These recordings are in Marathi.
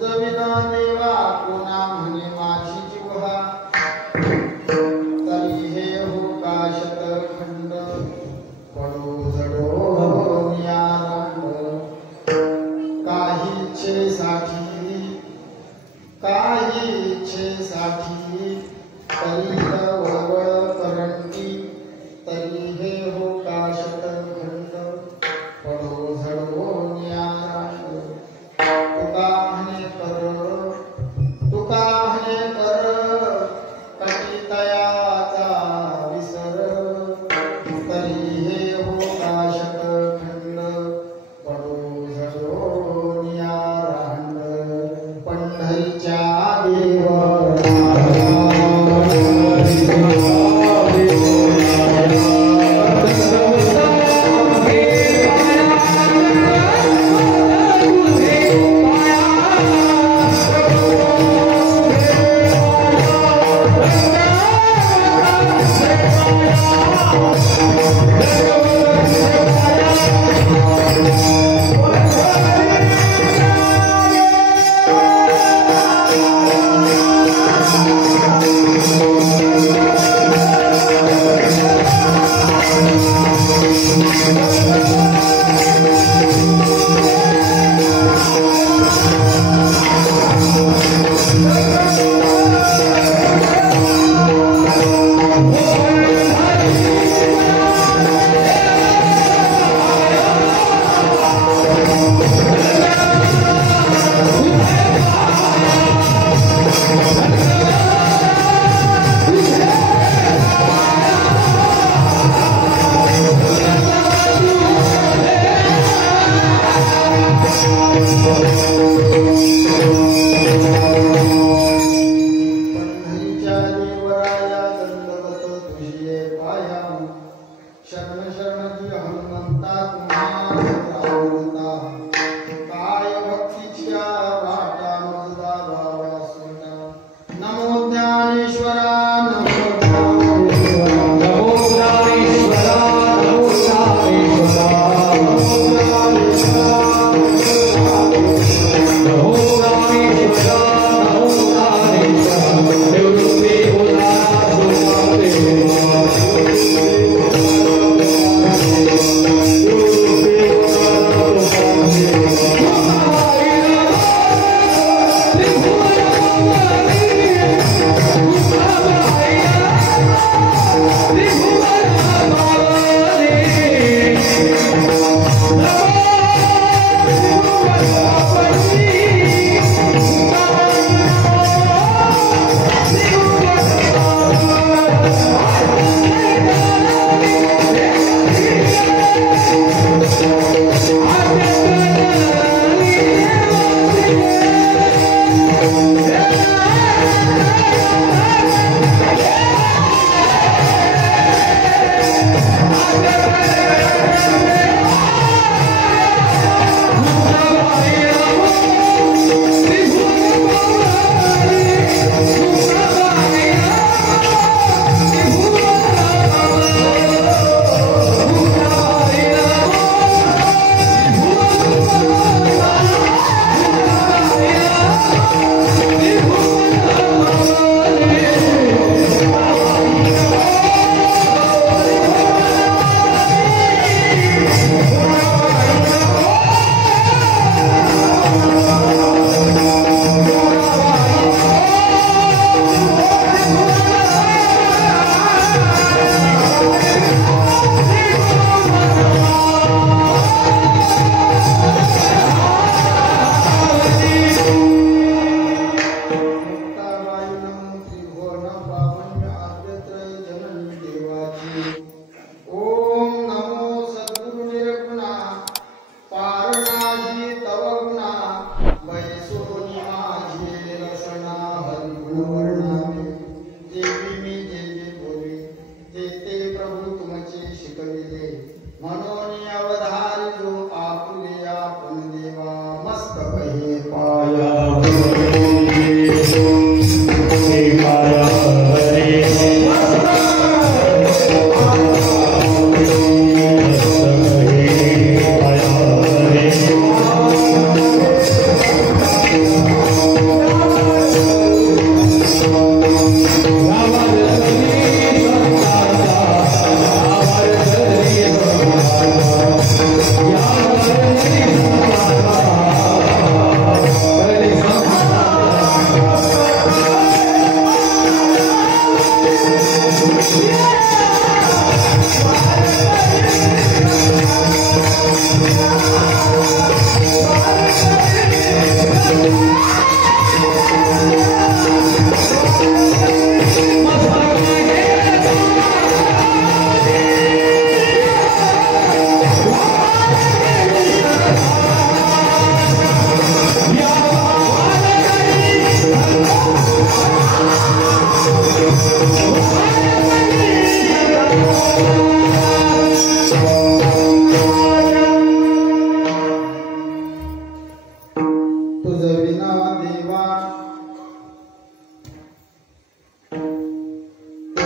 तुझविना देवा कोणा म्हणे माझी जिव्हा तरी हे हो का शतखंड पडो जडो नियारंभ काही इच्छेसाठी तरी वळवळ करंटी तरी हे हो का शतखंड पडो जडो नियारंभ तुका म्हणे कर कटितयाचा विसर तरी हे हो का शतखंड पडो जडो नियारंभ पंढरीच्या देव होईना देवा तो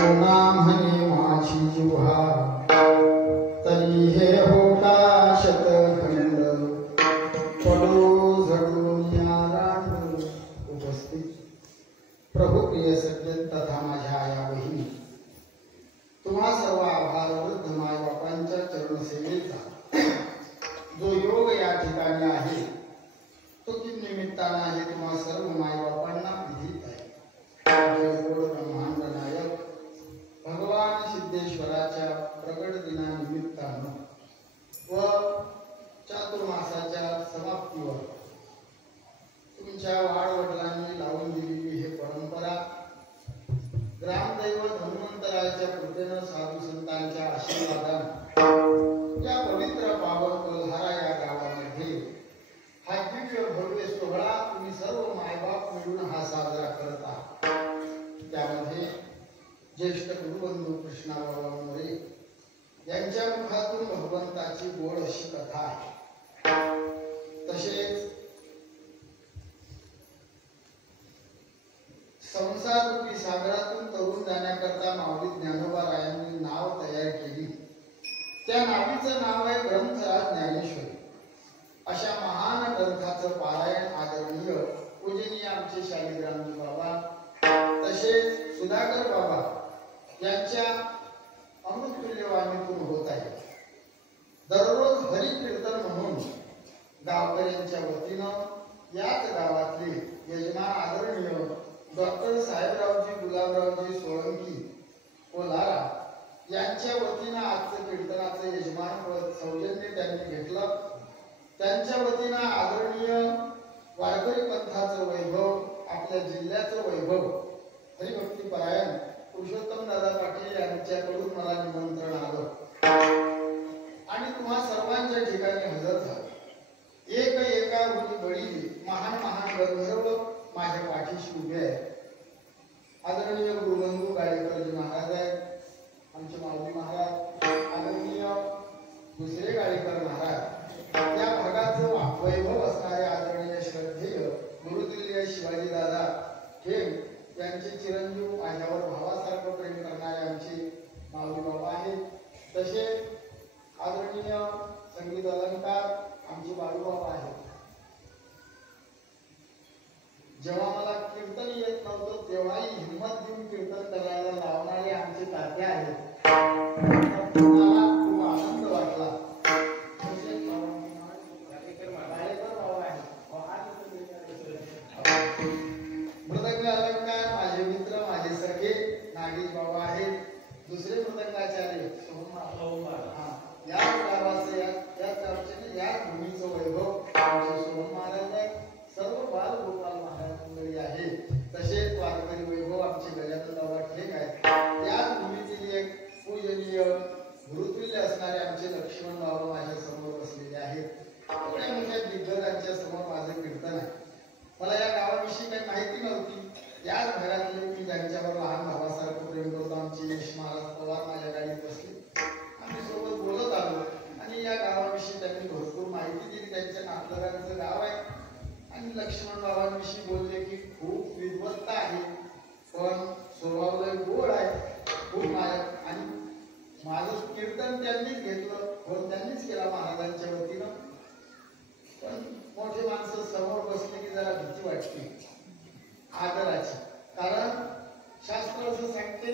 म्हणे माझी जिव्हा तरी हे होता शतखंड पडो झडून रांड उपस्थित प्रभू प्रिय सज्जन तथा माझ्या आया बहिणी तुम्हा सर्व आभार वृद्ध माय बापांच्या चरणसेवेचा जो योग या ठिकाणी आहे तो किती निमित्तानं आहे तुम्हा सर्व माय बापांना विधित आहे ब्रह्मांड नायक भगवान सिद्धेश्वराच्या प्रकट दिनानिमित्तानं व चातुर्मासाच्या समाप्तीवर तुमच्या वाडवडिलांनी लावून दिलेली हे परंपरा ग्रामदैवत हनुमंतरायाच्या कृपेनं साधू संतांच्या आशीर्वादानं या पवित्र पावन कोल्हारा या गावामध्ये हा दिव्य भव्य सोहळा तुम्ही सर्व मायबाप मिळून हा साजरा करत आहात। त्यामध्ये ज्येष्ठ गुरुबंधू कृष्णाबाबा मोरे यांच्या मुखातून भगवंताची गोड अशी कथा आहे। तसेच संसाररूपी सागरातून तरुण जाण्याकरता माऊली ज्ञानोबारायांनी नाव तयार केली। त्या नावीचं नाव आहे ग्रंथराज ज्ञानेश्वरी। अशा महान ग्रंथाचं पारायण आदरणीय पूजनीय आमचे शालिग्रामजी बाबा तसेच सुधाकर बाबा यांच्या अमृततुल्य वाणीतून होत आहे। दररोज हरी कीर्तन म्हणून गावकऱ्यांच्या वतीनं याच गावातले यजमान आदरणीय डॉक्टर साहेबरावजी गुलाबरावजी सोळंकी कोल्हारा यांच्या वतीनं आजचं कीर्तनाचं यजमानपद सौजन्य त्यांनी घेतलं। त्यांच्या वतीनं आदरणीय वारकरी पंथाचं वैभव आपल्या जिल्ह्याचं वैभव हरिभक्ती परायण पुरुषोत्तम दादा पाटील यांच्याकडून मला निमंत्रण आलं आणि तुम्हा सर्वांच्या ठिकाणी हजर झालो। एक एका बळी महान महान गंधर्व माझ्या पाठीशी उभे आहेत। आदरणीय गुरुबंधू गाडेकरजी महाराज आहेत, आमचे माऊली महाराज, आदरणीय दुसरे गाडेकर महाराज, या भागाचं वैभव असणारे आदरणीय श्रद्धेय गुरुतुल्य शिवाजी दादा ठेम यांचे चिरंजीव माझ्यावर भावासारखं प्रेम करणारे आमचे माऊली बाबा आहेत। तसे आदरणीय संगीत अलंकार आमचे बाळूबाबा आहेत। जेव्हा मला कीर्तन येत नव्हतं तेव्हाही हिंमत देऊन कीर्तन करायला लावणारे आमचे तात्या आहेत। मला खूप आनंद वाटला। मृदंग अलंकार माझे मित्र माझे सखे नागेश बाबा आहेत। दुसरे मृदंगाचार्य या गावाचं या चर्चेने या भूमीचं वैभव आमचे सोहम महाराज आहेत। सर्व बाल गोपाल महाराज मंडळी आहे। तसेच वारकरी वैभव आमचे गजानन वाटले आहेत। त्याच भूमीतील एक पूजनीय गुरुतुल्य असणारे आमचे लक्ष्मण बाबा माझ्या समोर बसलेले आहेत। एवढ्या मोठ्या दिग्गजांच्या समोर माझं कीर्तन आहे। मला या गावाविषयी काही माहिती नव्हती। याच घरातले मी ज्यांच्यावर लहान भावासारखं प्रेम करतो आमचे यश महाराज पवार माझ्या गाडीत बसले। आम्ही सोबत बोलत आलो आणि या गावाविषयी त्यांनी भरपूर माहिती दिली। त्यांच्या नातलगांचं गाव आहे आणि लक्ष्मण बाबांविषयी बोलले की खूप विद्वत्ता आहे, पण स्वभाव लय गोड आहे, खूप मायक। आणि माझं कीर्तन त्यांनीच घेतलं, पण त्यांनीच केला महाराजांच्या वतीनं। पण मोठे माणसं समोर बसले की जरा भीती वाटते आदराची, कारण शास्त्र असं सांगते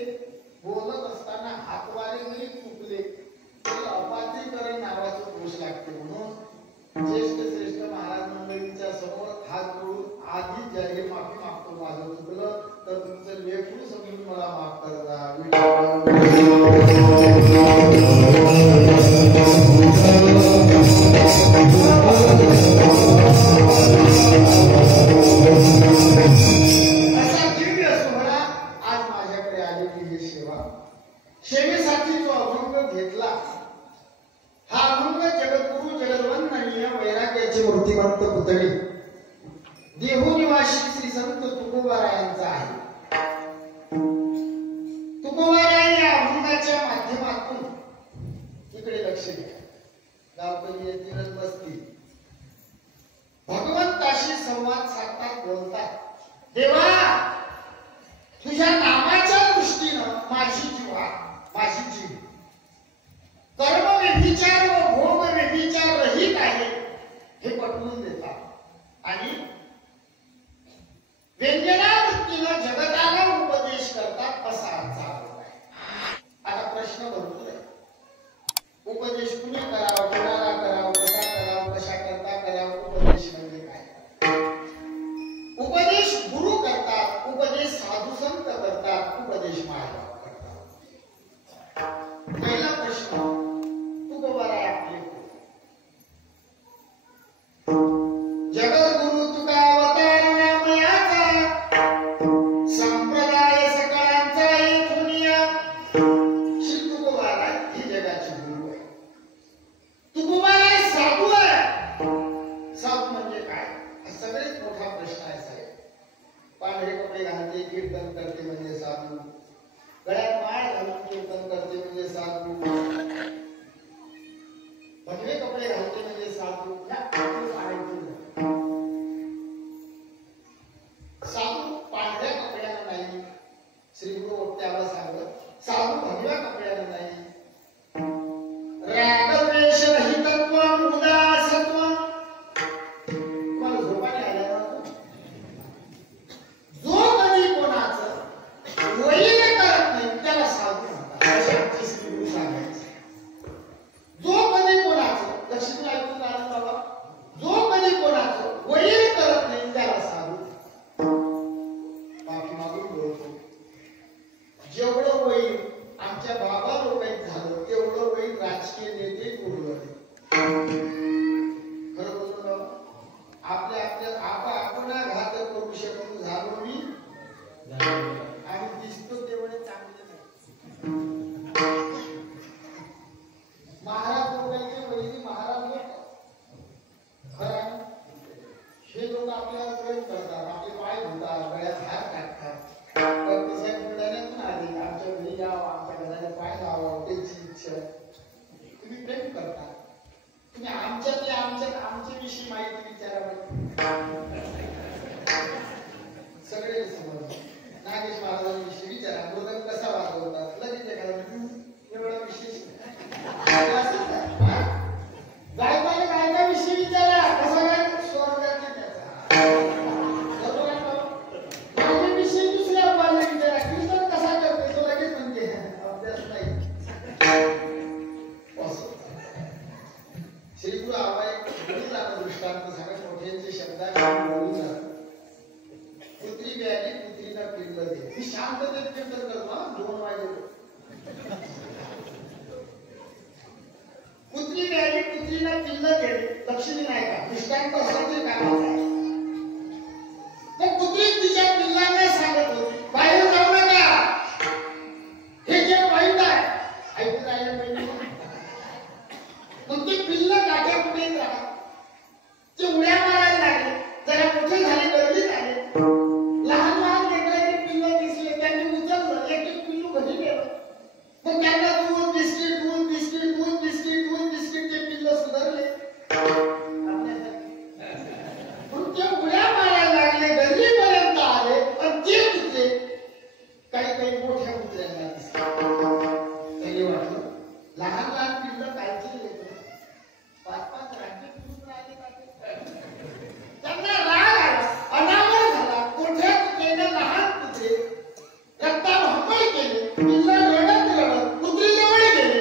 बोलत असताना हातवारे जरी चुकले तरी अपातीकरण नावाचं दोष लागते। म्हणून ज्येष्ठ श्रेष्ठ महाराज मंडळींच्या समोर हात जोडून आधी जाहीर माफी मागतो, माझं चुकलं तर तुमचं लेकरू समजून मला माफ करता। असा दिव्य सोहळा आज माझ्याकडे आलेली ही सेवा, सेवेसाठी जो अभंग घेतला हा अभंग जगद्गुरु जगद्वंदनीय वैराग्याचे मूर्तिमंत पुतळे देहू निवासी श्री संत तुकोबारायांचा आहे। तुकोबाराय या अभंगाच्या माध्यमातून इकडे लक्ष द्या, गावकरी येतीलच बसतील, भगवंताशी संवाद साधतात देवा तुझ्या नामाच्या दृष्टीनं माझी जीव कर्म व्यभिचार व भोग व्यभिचार रहित आहे हे पटवून देतात आणि व्यंजना वृत्तीनं जगताला उपदेश करतात असा आमचा आरोप आहे. आता प्रश्न भरपूर आहे. उपदेश कुणी करावा, कुणाला करावा, कसा करावा, कशा करता करावा, उपदेश म्हणजे काय? उपदेश गुरु करतात, उपदेश साधू संत करतात, उपदेश महाराज करतात. पहिला प्रश्न तुकोबारा आपले जगद्गुरु तुका अवतार नामयाचा संप्रदाय सकाळांचा येथुनिया. श्री तुकोबारा ही जगाची गुरु आहे. तुकोबारा साधू आहे. साधू म्हणजे काय हा सगळ्यात मोठा प्रश्न आहे साहेब. पांढरे कपडे घालते कीर्तन करते म्हणजे साधू, गळ्यात माळ घालून कीर्तन करते म्हणजे साधू, भगवे कपडे घालते म्हणजे साधू. साधू पांढऱ्या कपड्यानं नाही. श्री गुरु वक्त्याला सांगत साधू भगव्या कपड्यानं नाही. रागद्वेष रहितत्वम उदासत्वम. तुम्हाला झोपाने आल्यावर जो कधी कोणाचं वैर करत नाही त्याला साधू म्हणतात असे आमचे श्री गुरु सांगायचे. जो कधी कोणाचं लक्ष्मी ऐकून आलं बाबा, जो कधी कोणाचं वैर करत नाही त्याला साधू. बाकी मागून बोलतो जेवढं वैर आमच्या बाबा लोकांत झालं तेवढं वैर राजकीय नेते उडवले. खरं बोलतो आपल्या आपण घात करू शकून झालो मी आणि दिसतो तेवढे चांगले नाही. महाराज लोकांचे वैरी महाराज लोक खरं हे लोक आपल्याला प्रेम करतात, आपले पाय धुतात, गळ्यात हात टाकतात. बुलढाण्यातून आले आमच्या घरी जावं, आमच्या घराला पाय लावावं त्यांची इच्छा. तुम्ही प्रेम करता, तुम्ही आमच्या विषयी माहिती विचारावी. सगळे समज नागेश महाराजांविषयी विचारा, मृदंग कसा वाजवतात लगेच एवढा विशेष गायकाविषयी विचारा कसा गाय स्वर्गात त्याचा माझ्याविषयी दुसऱ्या बाला विचारा कीर्तन कसा करते तो लगेच म्हणते अभ्यास नाही. श्री गुरु आबाई दृष्टांत सगळ्यात मोठ्यांचे शब्द कुत्री प्याली कुत्रीला पिल्लं दे. मी शांततेत कीर्तन करतो 2 वाजे. कुत्री प्याली कुत्रीला पिल्लं दे लक्ष्मी नाही का दृष्टांत असायचे कामाचा आहे. मग कुत्री तिच्या पिल्लांना सांगत होती बाहेर जाऊ नका, हे जे वाईट आहे ऐकून राहिलं पाहिजे. मग ते पिल्ल काट्या पुढे राहत ते उड्या मारायला लागले. जरा मोठे झाले गर्दीत आले. लहान लहान लेकरांचे पिल्ल दिसले त्यांनी उचललं एक एक पिल्लू घरी गेलं. मग त्यांना दूध बिस्किट ते पिल्ल सुधारले. मग ते उड्या मारायला लागले गल्लीपर्यंत आले आणि ते कुत्रे काही मोठ्या कुत्र्यांना दिसले. त्यांनी वाटलं लहान लहान पिल्ल कायचे लेकरं 5-5 राज्य फिरून राहिले का. त्यांना राग आला, अनावर झाला. मोठ्या कुत्र्याने लहान कुत्रे रक्ताभंगळ केले. पिल्ल रडत कुत्री जवळ गेले.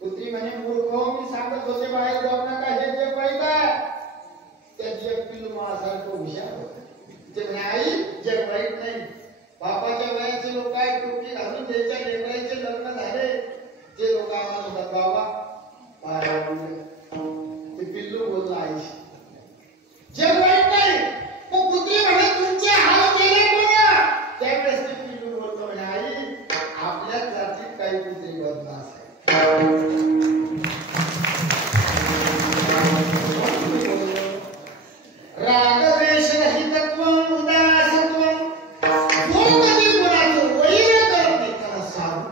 कुत्री म्हणे मूर्ख मी सांगत होते बाहेर जाऊ नका, हे जे पाहिजे त्याची एक पिल्लू माझ्यासारखं हुशार होतं. ते म्हणे आई जग वाईट नाही. बापाच्या वयाचे लोक काय टोपी घालून द्यायच्या लेकरांचे लग्न झाले ते लोक आम्हाला म्हणतात बाबा ते पिल्लू बोलला आईशी जग वाईट नाही. मग कुत्री म्हणे तुमचे हाल केले कोणा. त्यावेळेस ते पिल्लू बोलतो म्हणे आई आपल्याच जातीत काही कुत्री बदमाश आहे. रागद्वेष रहितत्वम उदासत्वम. जो कधी कोणाचं वैर करत नाही त्याला साधू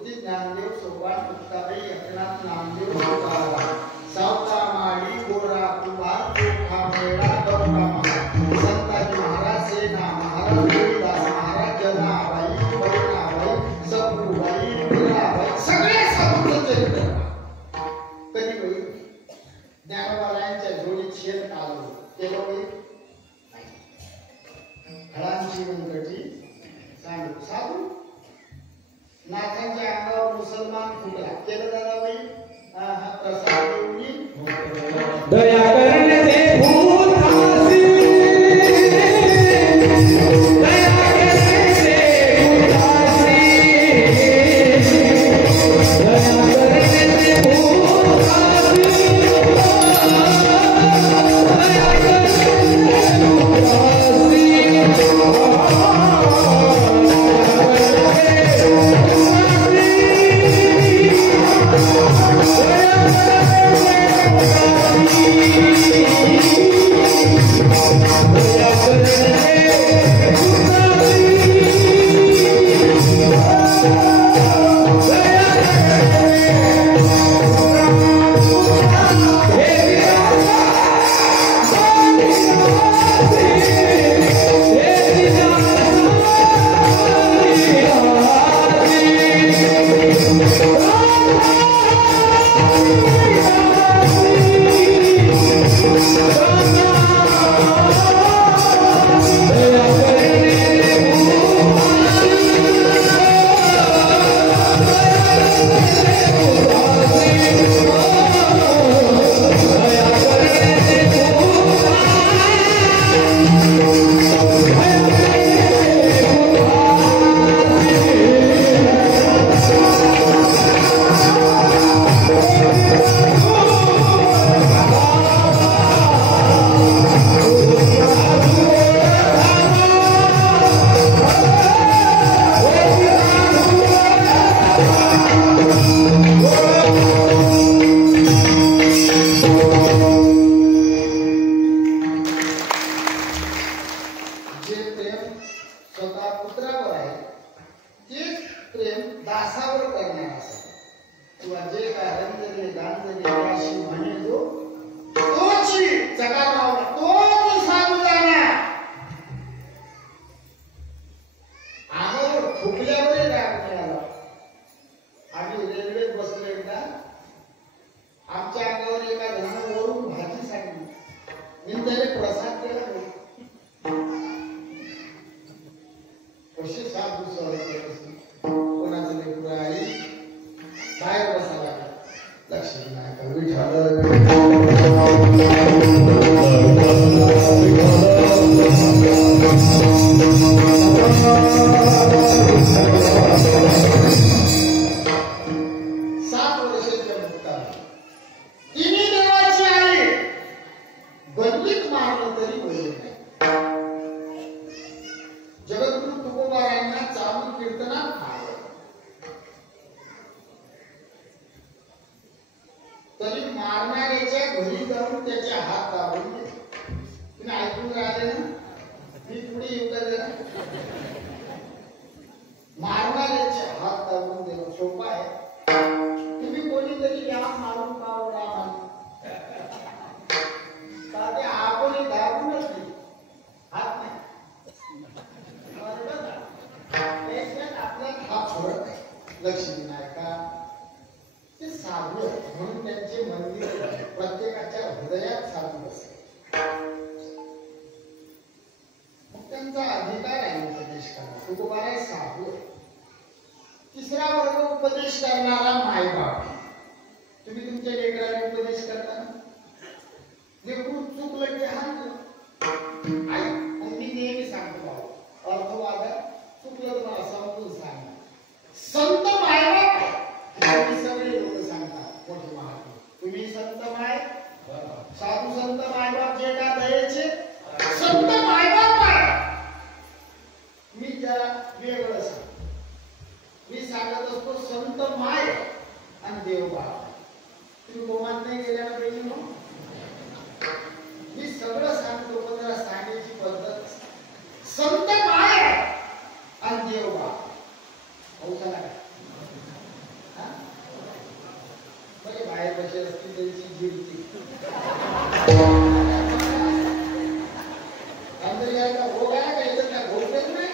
मूर्ती ज्ञानदेव सोपान मुक्ताबाई एकनाथ नामदेव सावता माळी गोरा कुमार चोखा मेळा गौरा संताजी महाराज सेना महाराज देवीदास महाराज जनाबाई बहिणाबाई सप्रूबाई मीराबाई सगळे साधूंचं चरित्र कधी होईल ज्ञानोबारायांच्या जोडीत शेण आलो केलं होईल फळांची व्यंकटी सांगू साधू नाथांच्या अंगावर मुसलमान फुटला केलं दादा होईल हा प्रसाद देऊन दया करण्याचे भूत हासी दया करण्याचे भूत हासी दया करण्याचे भूत हासी दया करण्याचे भूत संत माय आणि देव बा काय कशी असती त्याची जिरती अंदर यायला हो काय काय तर काय बोलतेच नाही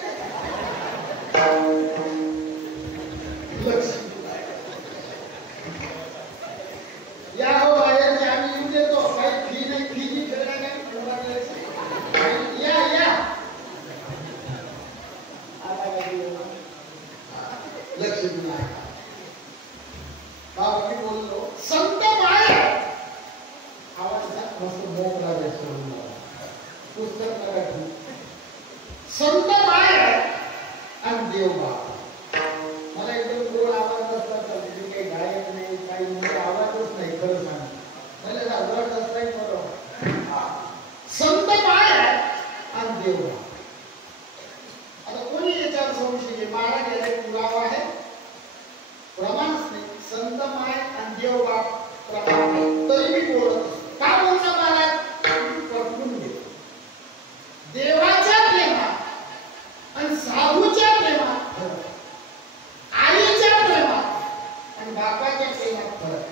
लक्ष या हो बाहेर आम्ही येऊन देतो काही फी नाही फी खेळणार काय या या लक्ष दिला बाबा मी बोललो संत माय आवाजात मस्त मोकळा व्यक्त पुस्तक मराठी संत माय आणि देव बाप मला एकदम गोड आवाज असतात तुम्ही काही गायक नाही काही म्हणजे आवाजच नाही खरं सांग मला आवाज असताही बरोबर संत माय आणि देव बाप आता कोणी याच्यावर संशय माळा गेले पुरावा आहे प्रमाणच नाही संत माय आणि देव बाप प्रमाण आहे तरी मी बोलत का बोलता महाराज पटवून घे देवाच्या प्रेमात आणि साधूच्या प्रेमात फरक आईच्या प्रेमात आणि बापाच्या प्रेमात फरक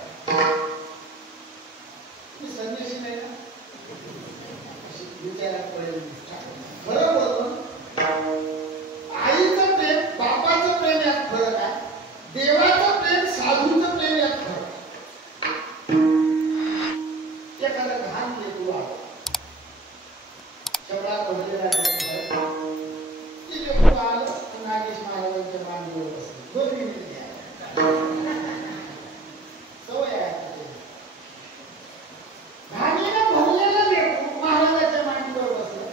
मी संदेश नाही ना विचारात पडेल बरोबर आईचं प्रेम बापाचं प्रेम यात फरक आहे देवाचं प्रेम साधूचं प्रेम यात फरक एखादा घाण लेकरू आलं शबळा भरलेला ते लेकरू आलं नागेश महाराजांच्या मांडीवर बसलं 2 मिनिट घ्या सवय आहे घाणीनं भरलेलं लेकरू महाराजांच्या मांडीवर बसलं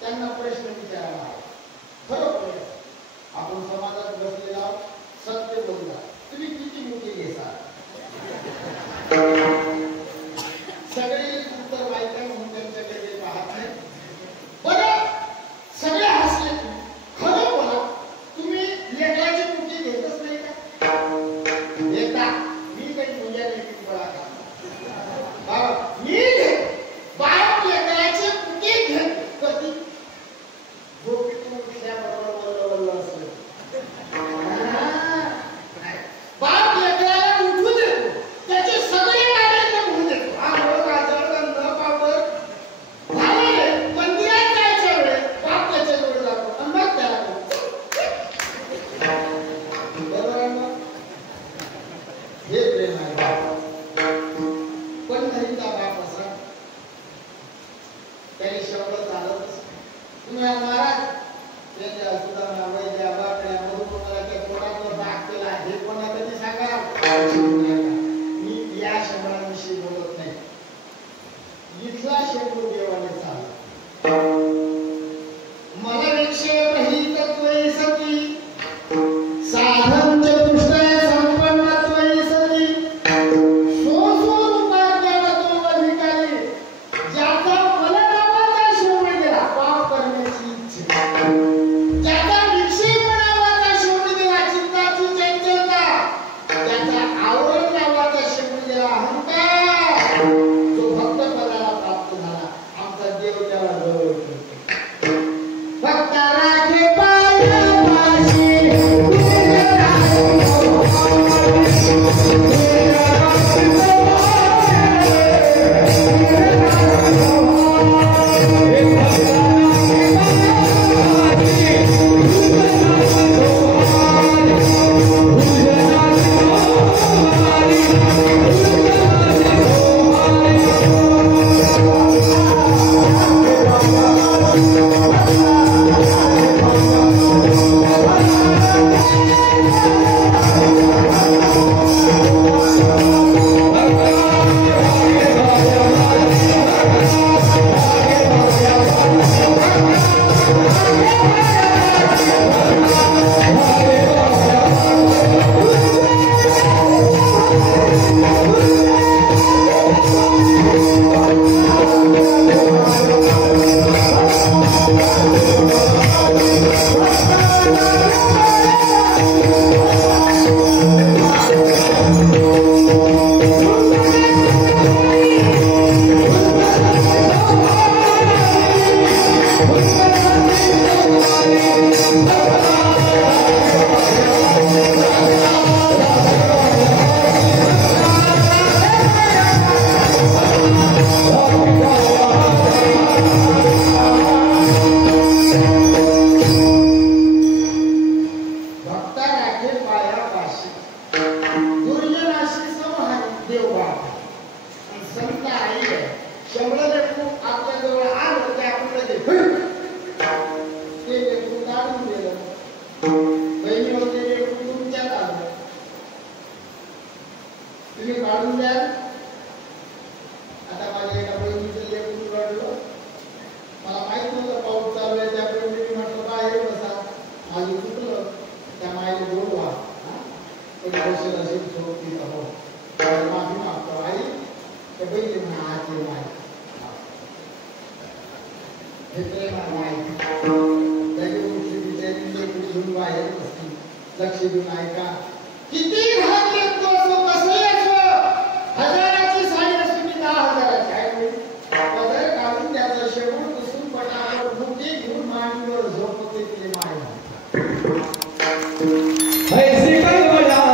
त्यांना प्रश्न विचारावा खरोखर आपण समाजात बसलेला सत्य बोलला तुम्ही किती मोठी घेसाल सगळे उत्तर माहिती आहे म्हणून त्यांच्याकडे पाहत नाही बरं सगळे हसले खरं बोला तुम्ही लेकराची मुठी घेतच नाही का घेता मी काही मुल्या लेखी बळा का मी बाप लेकराची मुठी घेत कधी गोपीतून उठल्याबरोबर वल्ल असलं बाप लेकराला उठू देतो त्याचे सगळे कार्य होऊ देतो आंघोळ काजळ गंध पावडर झाले मंदिरात जायच्या वेळेस बाप त्याच्याजवळ जातो आणि मग त्याला बरोबर आहे मग हे प्रेम आहे पण घरीचा बाप असा काही शब्द चालतच तुम्ही महाराज त्याच्या सुधारणा वैद्या बाकड्या बरोबर मला त्या पोरावर भाग केला हे कोणा कधी सांगा मी या शब्दाविषयी बोलत नाही इथला शब्द देवाने चालला मला विक्षेप ही तत्वे सती साधन चतुष्टय संपन्नत्वे सती सो रूपात्यातो अधिकारी ज्याचा मला नावाचा शोध दिला पाप करण्याची इच्छा ज्याचा विक्षेप नावाचा शोध दिला चित्ताची चंचलता त्याचा आवरण कोणी बसेल असेल झोपती हो माफी मागतो आई तर बैठी म्हणा आते माय हे प्रेम आहे त्याची गोष्टी बिचारी घेऊन बाहेर असतील लक्ष देऊन ऐका किती भाग येतो असो कसंही असो हजाराची साडी असो की 10,000 काय होईल पदर काढून त्याचा शेवट पुसून पटावर मुठी घेऊन मांडीवर झोपते ते माय ऐसी कलवलाची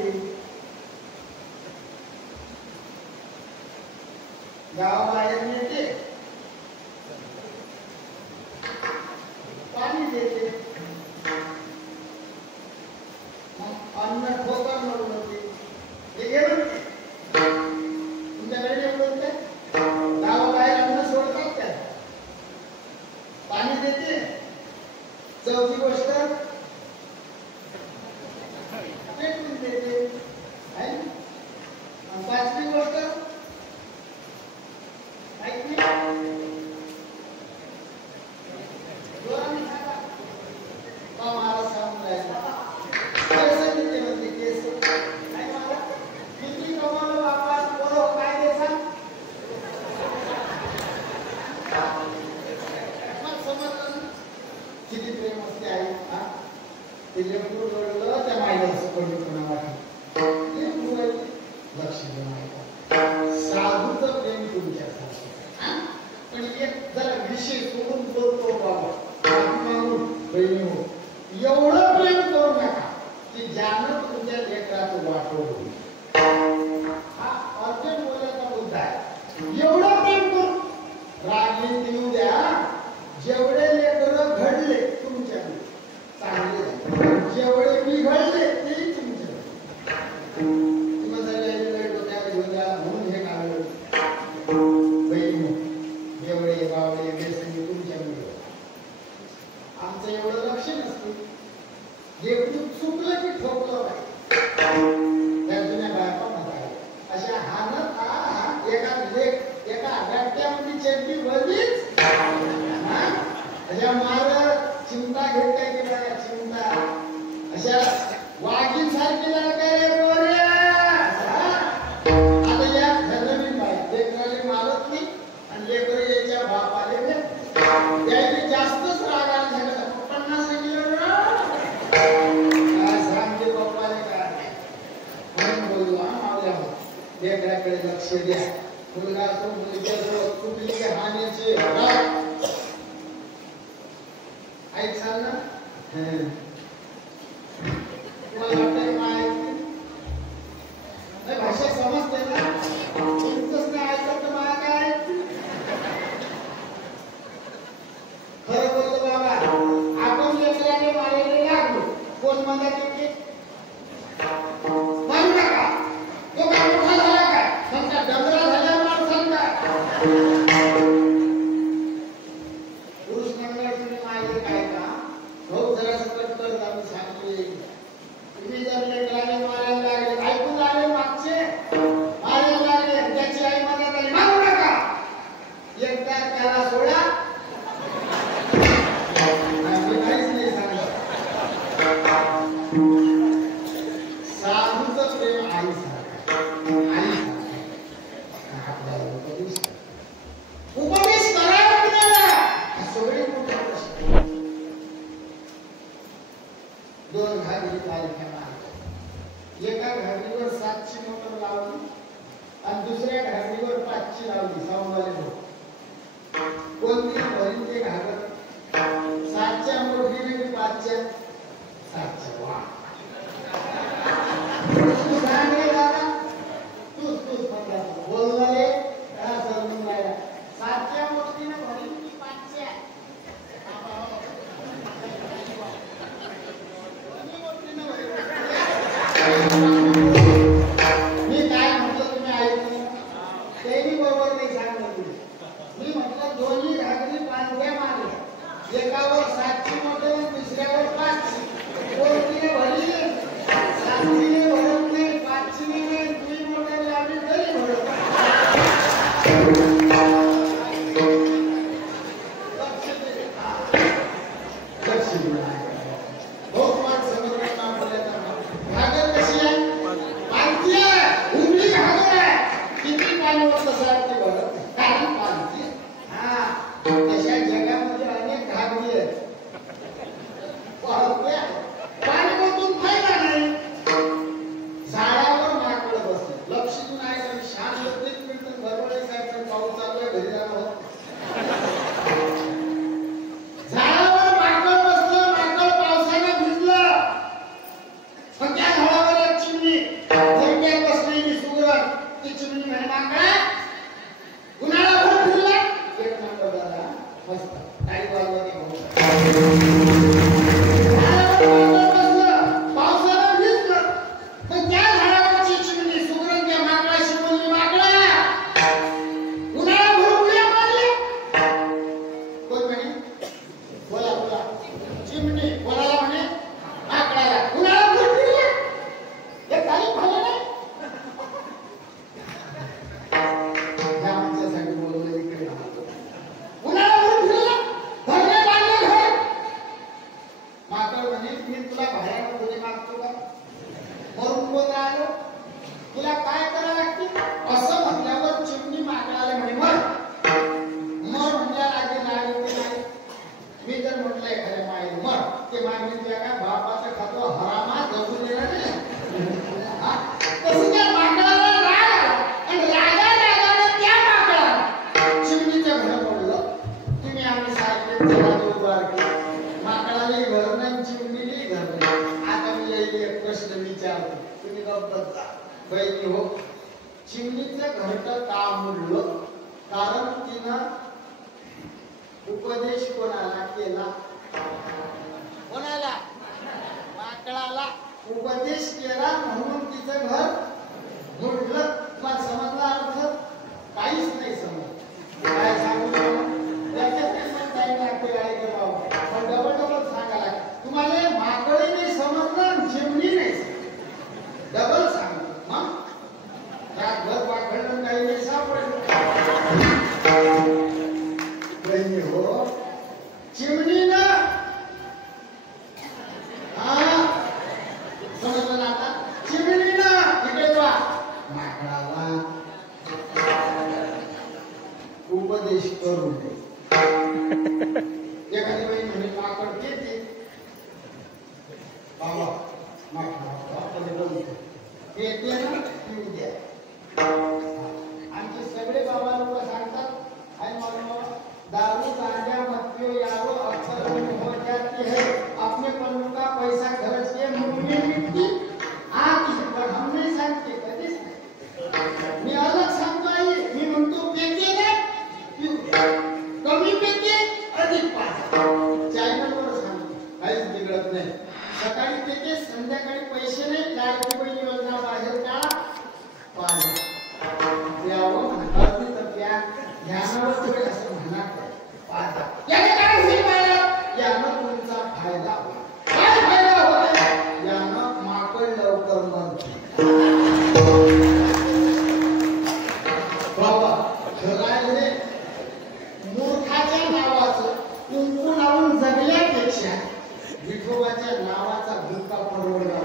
राती गावाबाहेर नेते पाणी देते अन्न ठोकर म्हणून होते हे घे म्हणते तुमच्याकडे नाही बोलते गावाबाहेर अन्न सोडतात त्या पाणी देते चौथी गोष्ट पेटून देते पाचवी गोष्ट किती प्रेम असते आई हा ते लेकरू रडलं त्या माईला पडलं वाटलं लक्ष देऊन ऐका साधूचं प्रेम तुमच्यासाठी पण एक जरा विषय सोडून बोलतो बाबा बहिणी हो एवढं प्रेम करू नका की ज्यानं तुमच्या लेकराचं वाटोळ हा अर्जंट बोलायचा मुद्दा आहे एवढं प्रेम करू रागीन देऊ द्या जेवढे लेकर घडले तुमच्याकडे चांगले जेवढे बिघडले ते तुमच्याकडे म्हणून हे काढलं बहिणी एवढे बावडे बेसनी तुमच्याकडे आमचं एवढं लक्ष नसतं हे चुकलं की ठोकलं पाहिजे त्या जुन्या बायका म्हणतात अशा हानत एका गट्ट्यामध्ये चड्डी भरलीच अशा मार चिंता घेत काय की बघा चिंता अशा वाघीन सारखी काय आता या धर्मीन बाई लेकराले मारत नाही आणि लेकर याच्या बापाले त्याने जास्तच राग आला झाला पप्पांना सांगितलं काय सांगते पप्पाले काय म्हणून बोललो मावल्या लेकराकडे लक्ष द्या मुलगा तो मुलीच्या चुकली हानीचे ऐक सांग ना तुम्हाला वाटतंय काय भाषा समजते ना पुरुष मंडळ तुम्ही मागे काय का भाऊ जरा सकट कर आम्ही सांगतोय तुम्ही जर लेकराने मारायला लागले ऐकून आले मागचे मारायला लागले त्याची आई मदत आली मारू नका एकदा त्याला सोडा आम्ही काहीच नाही सांगत साधूचं प्रेम आई सारखं आई उपदेश करावा की नाही सगळे मोठे प्रश्न दोन घागरी पालख्या मारतात एका घागरीवर 7ची मोटर लावली आणि दुसऱ्या घागरीवर 5ची लावली सावंगाले भाऊ कोणती भरीन ते घागर 7च्या मोठीने की 5च्या 7च्या वा तू सांग रे दादा तूच म्हटला बोलला रे का समजून राहिला 7च्या मोठीने भरीन की 5च्या मी काय म्हटलं तुम्ही ऐकलं तेही बरोबर नाही सांगलं तुम्ही मी म्हटलं दोन्ही घागरी पांढऱ्या मारल्या एकावर 7ची मोटर आणि दुसऱ्यावर 5ची कोणतीने भरली 7चीने भरत नाही 5चीने नाही तुम्ही मोटर लावली तरी भरत लक्ष दे बहुत मात समजून ना बोलायचं घागर कशी आहे पालखी आहे उमली घागर आहे किती पाणी होत असेल ते भरत कारण पालखी हा अशा जगामध्ये अनेक घागरी आहेत पालख्या पाण्यामधून फायदा नाही झाडावर माकड बसले लक्षातून आहे का शांत प्रत्येक मिनिट बरोबर सारखं पाऊस चालू आहे घरी जाणं होत झाडावर माकड बसलं माकड पावसाने भिजलं पण त्या झाडावर एक चिमणी धरण्यात बसलेली सुगरण ती चिमणी म्हणे माकडा उन्हाळाभर फिरला एक नंबर झाला मस्त काही वाजवत तुला काय करावं लागते असं म्हटल्यावर चिमणी माकडाला म्हणे मर म्हणल्या लागेल नाही मी जर म्हटलंय खरं माय मर ते मागणी तुला काय बापाचं खातो हरामा जगून देणार नाही तसं त्या माकडाला राग आला आणि रागानं त्या माकडाला चिमणीचं घर पडलं तुम्ही आम्ही सायकल चला उभार केला माकडालाही घर नाही चिमणीलाही घर नाही आता मी एक प्रश्न विचारतो तुम्ही गप्प बसा बहिणी हो चिमणीचं घरटं का मोडलं कारण तिनं उपदेश कोणाला केला कोणाला माकडाला उपदेश केला म्हणून तिचं घर मोडलं तुम्हाला समजला अर्थ काहीच नाही समज काय सांगू त्याच्यात पण लागते पण डबल सांगायला तुम्हाला माकडी नाही समजलं चिमणी नाही डबल सांग घर वाकडलं काही नाही सापडलं हो चिमणीनं समजलं आता चिमणीनं इकडे वा माकडाला उपदेश करू दे एखादी बाई म्हणे माकड किती बाबा माकड येते ना ती उद्या आमचे सगळे बाबा लोक सांगतात हाय मानो दारू गांजा मद्य यारो अक्सर हो जाती है अपने पन्नू का पैसा खर्च किए मुंह में मिट्टी आती है पर हम नहीं सांगते कधीच मी अलग सांगतो आहे मी म्हणतो पेते ना कमी पेते अधिक पास चॅनलवर सांगतो काहीच बिघडत नाही सकाळी पेते संध्याकाळी पैसे नाही लाडकी बहीण योजना बाहेर काढा बाबा खरं रे मूर्खाच्या नावाचं कुंकू लावून जगल्यापेक्षा विठोबाच्या नावाचा भुक्का परवडला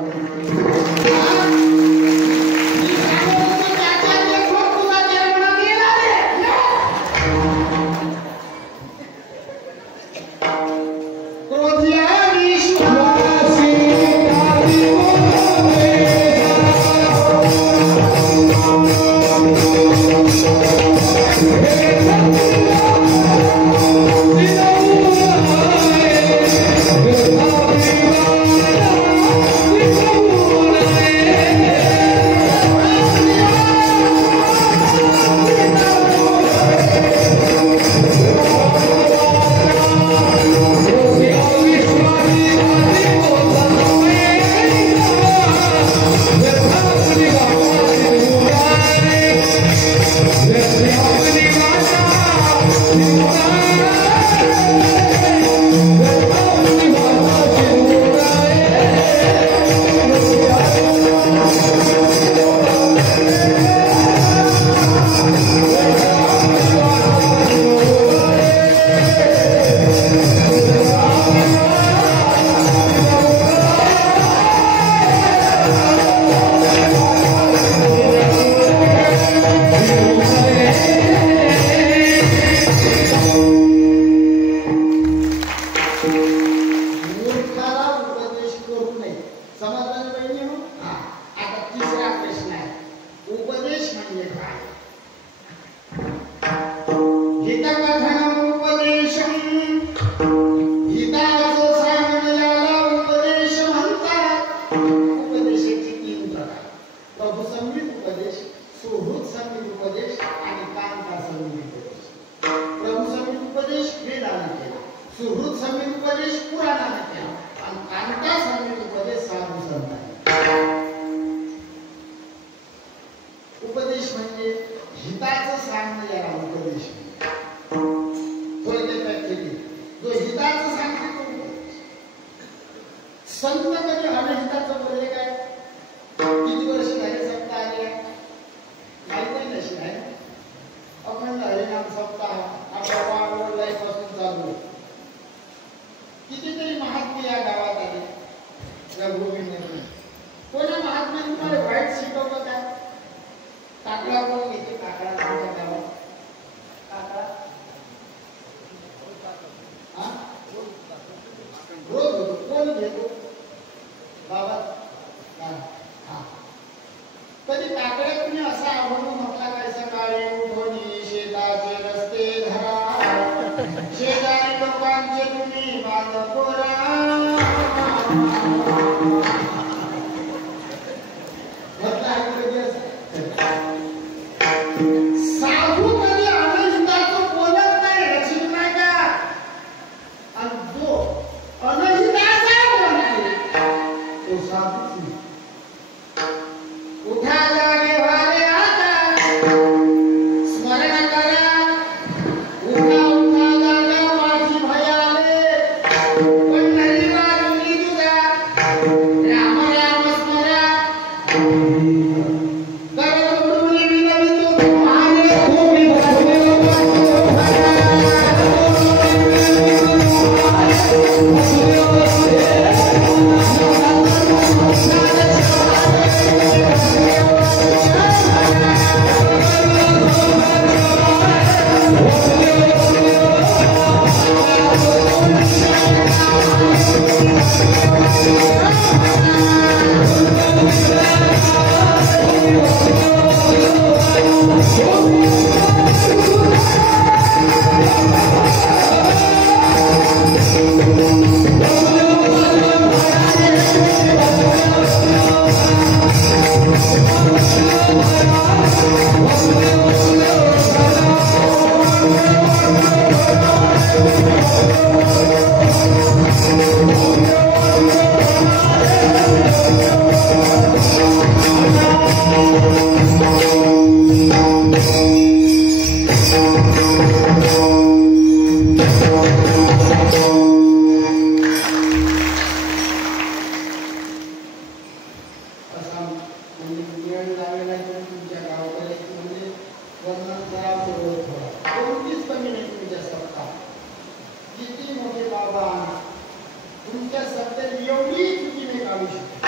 तुमच्या सत्तेत एवढी चुकी नाही काढू शकत,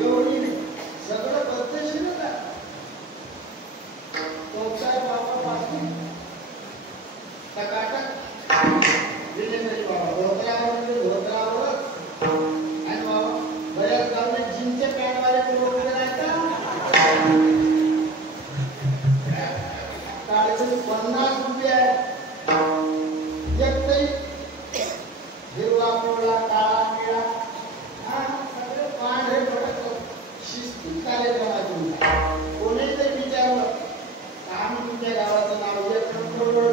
एवढी नाही. सगळं पद्धतशीरच आहे. तो काय बाबा पासून टकाटक दिले नाही बाबा, धोत्रावर म्हणजे धोत्रावरच. आणि बाबा बऱ्याच गावात जीनचे पॅन्टवाले लोक उभे राहतात. काळजी 50 रुपये आहे. एक तरी हिरवा पिवळा काळा निळा सगळे पांढरे भडक शिस्तीत कार्यक्रमातून कोणी तरी विचारलं आम्ही तुमच्या गावाचं नाव एक नंबरवर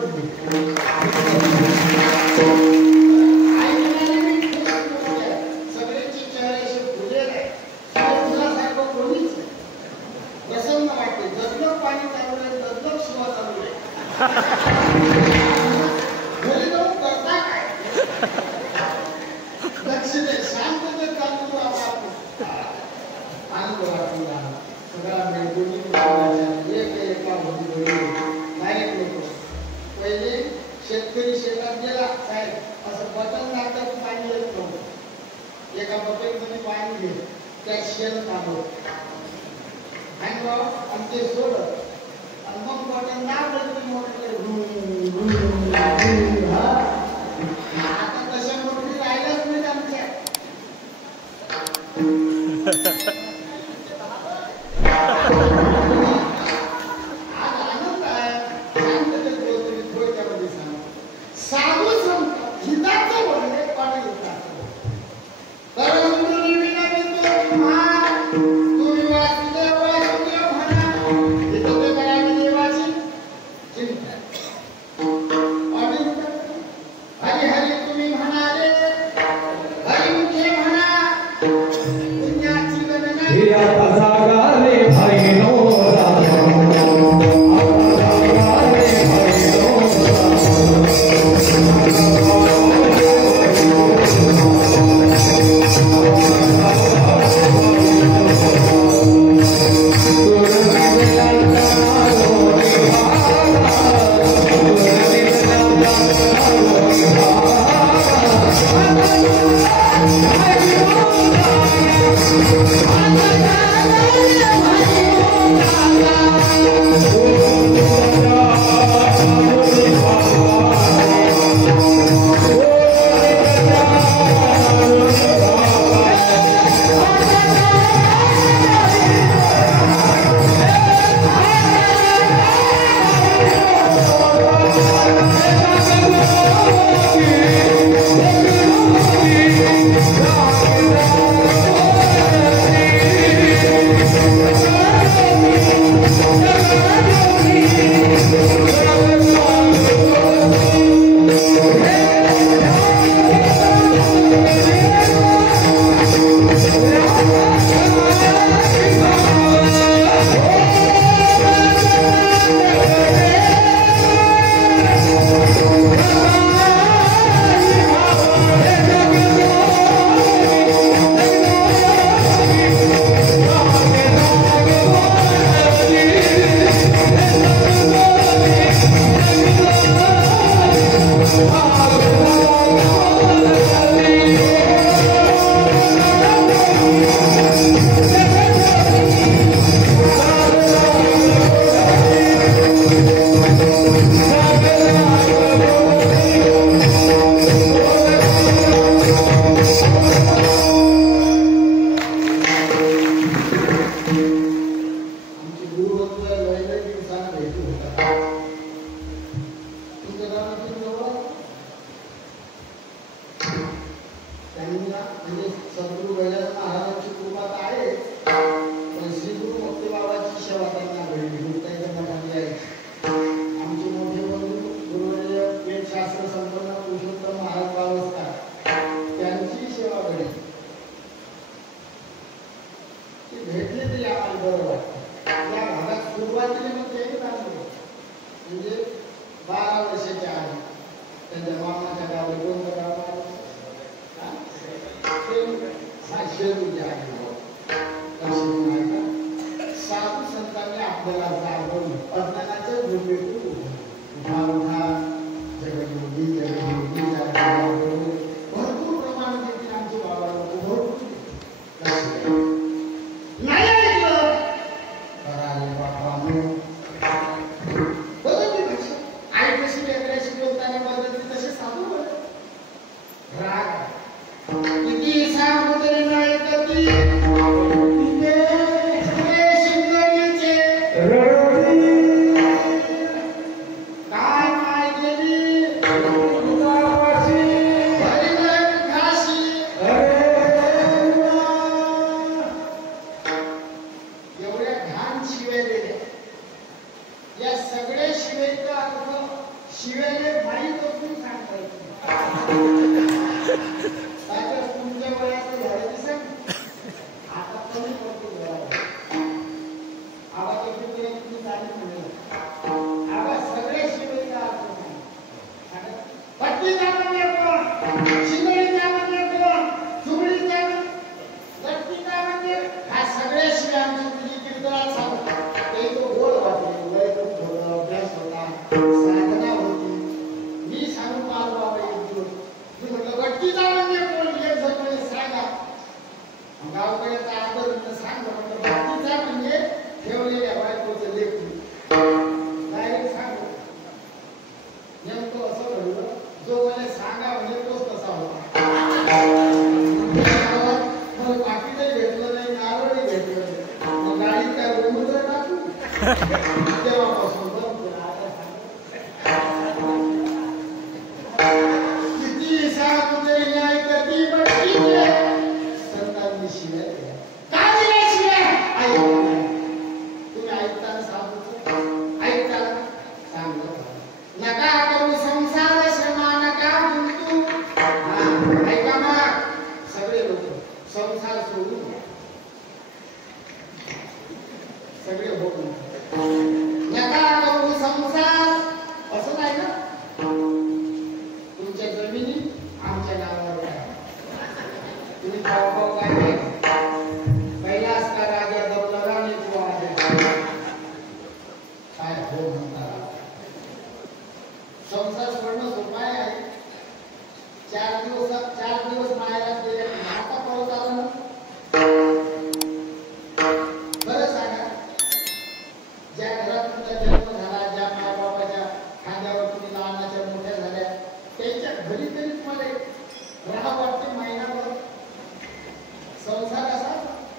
सगळ्यांचे चेहरे असे फुलेले आहेत. तुझ्यासारखं कोणीच नाही. प्रसन्न वाटते. जगलं पाणी चालू आहे, जगलं शिवा चालू आहे. घरी जाऊन करता काय? लक्ष दे, शांततेत चालू आनंद वाटून राहा. सगळा मेळगुणी एक एका होती डायरेक्ट लोक. पहिले शेतकरी शेतात गेला साहेब असं बटन लागतं की पाणी येत नव्हतं. एका बकेटमध्ये पाणी घे, त्यात शेण थांबवत आणि ते सोडत आणि मग बटन दाबलं की मोटर आता तशा मोटरी राहिल्याच नाहीत आमच्या. आज आनंद आहे. शांततेत बोलतो मी थोडक्यामध्ये सांग. साधू संत हिताचं बोलणे पाणी हिताचं. परंतु विना बिंदू तुम्हा तुम्ही वाचुदेव वासुदेव म्हणा. इथं ते करावी देवाची चिंता. हरी हरी तुम्ही म्हणाले, हरिमुखे म्हणा. पुण्याची गणना हे आता जागा रे भाई नो भरपूर प्रमाणात या सगळ्या शिवेचा अर्थ शिवेने माहीत असून सांगायचं. तुमच्या वयाचं झालं दिसत आता कमी पडतो आवाज तुम्ही चालू म्हणलं आवाज सगळ्या शिवेचा अर्थ सांगा. पट्टीचा म्हणजे कोण, शिवळीचा म्हणजे कोण, चुगडीचा लटकीचा म्हणजे हा सगळ्या शिवे आमची तुझी कीर्तनात सांगतात. ते तो गोड वाटले वय होतं, अभ्यास होता, साधना होती. मी सांगू पाहतो बाबा एक दिवस मी म्हटलं गट्टीचा म्हणजे कोण एक जण सांगा. गावकडे आदर सांग म्हटलं गट्टीचा म्हणजे ठेवलेल्या बायकोचं लेखू डायरेक्ट सांगू. नेमकं असं घडलं जो मला सांगा म्हणजे तोच तसा होता. पाठी नाही भेटलं नाही, नारळ नाही भेटलं नाही, मग गाडीत काय गोमूत्र टाकू तेव्हापासून किती तुझे न्याय कधी बट्टी संतांनी शिव्या दिल्या. का दिल्या शिव्या? तुम्ही ऐकताना सांगतो ऐकताना सांगतो नका करू संसार श्रमा नका गुंतू. ऐका मग सगळे लोक संसार सोडून सगळे होऊन नका करू संसार असं नाही ना. तुमच्या जमिनी आमच्या नावावर आहे. तुम्ही भाऊ काय कैलास का राजा दौलरा ने तू काय हो म्हणता. संसार सोडणं सोपं आहे. 4 दिवस माहेरात गेले आता परत आलं ना. बरं सांगा ज्या घरात तुमचा जन्म झाला, ज्या मायबापाच्या खांद्यावर तुम्ही लहानाच्या मोठ्या झाल्या त्यांच्या घरी तरी तुम्हाला राहा वाटते महिनाभर. संसार असा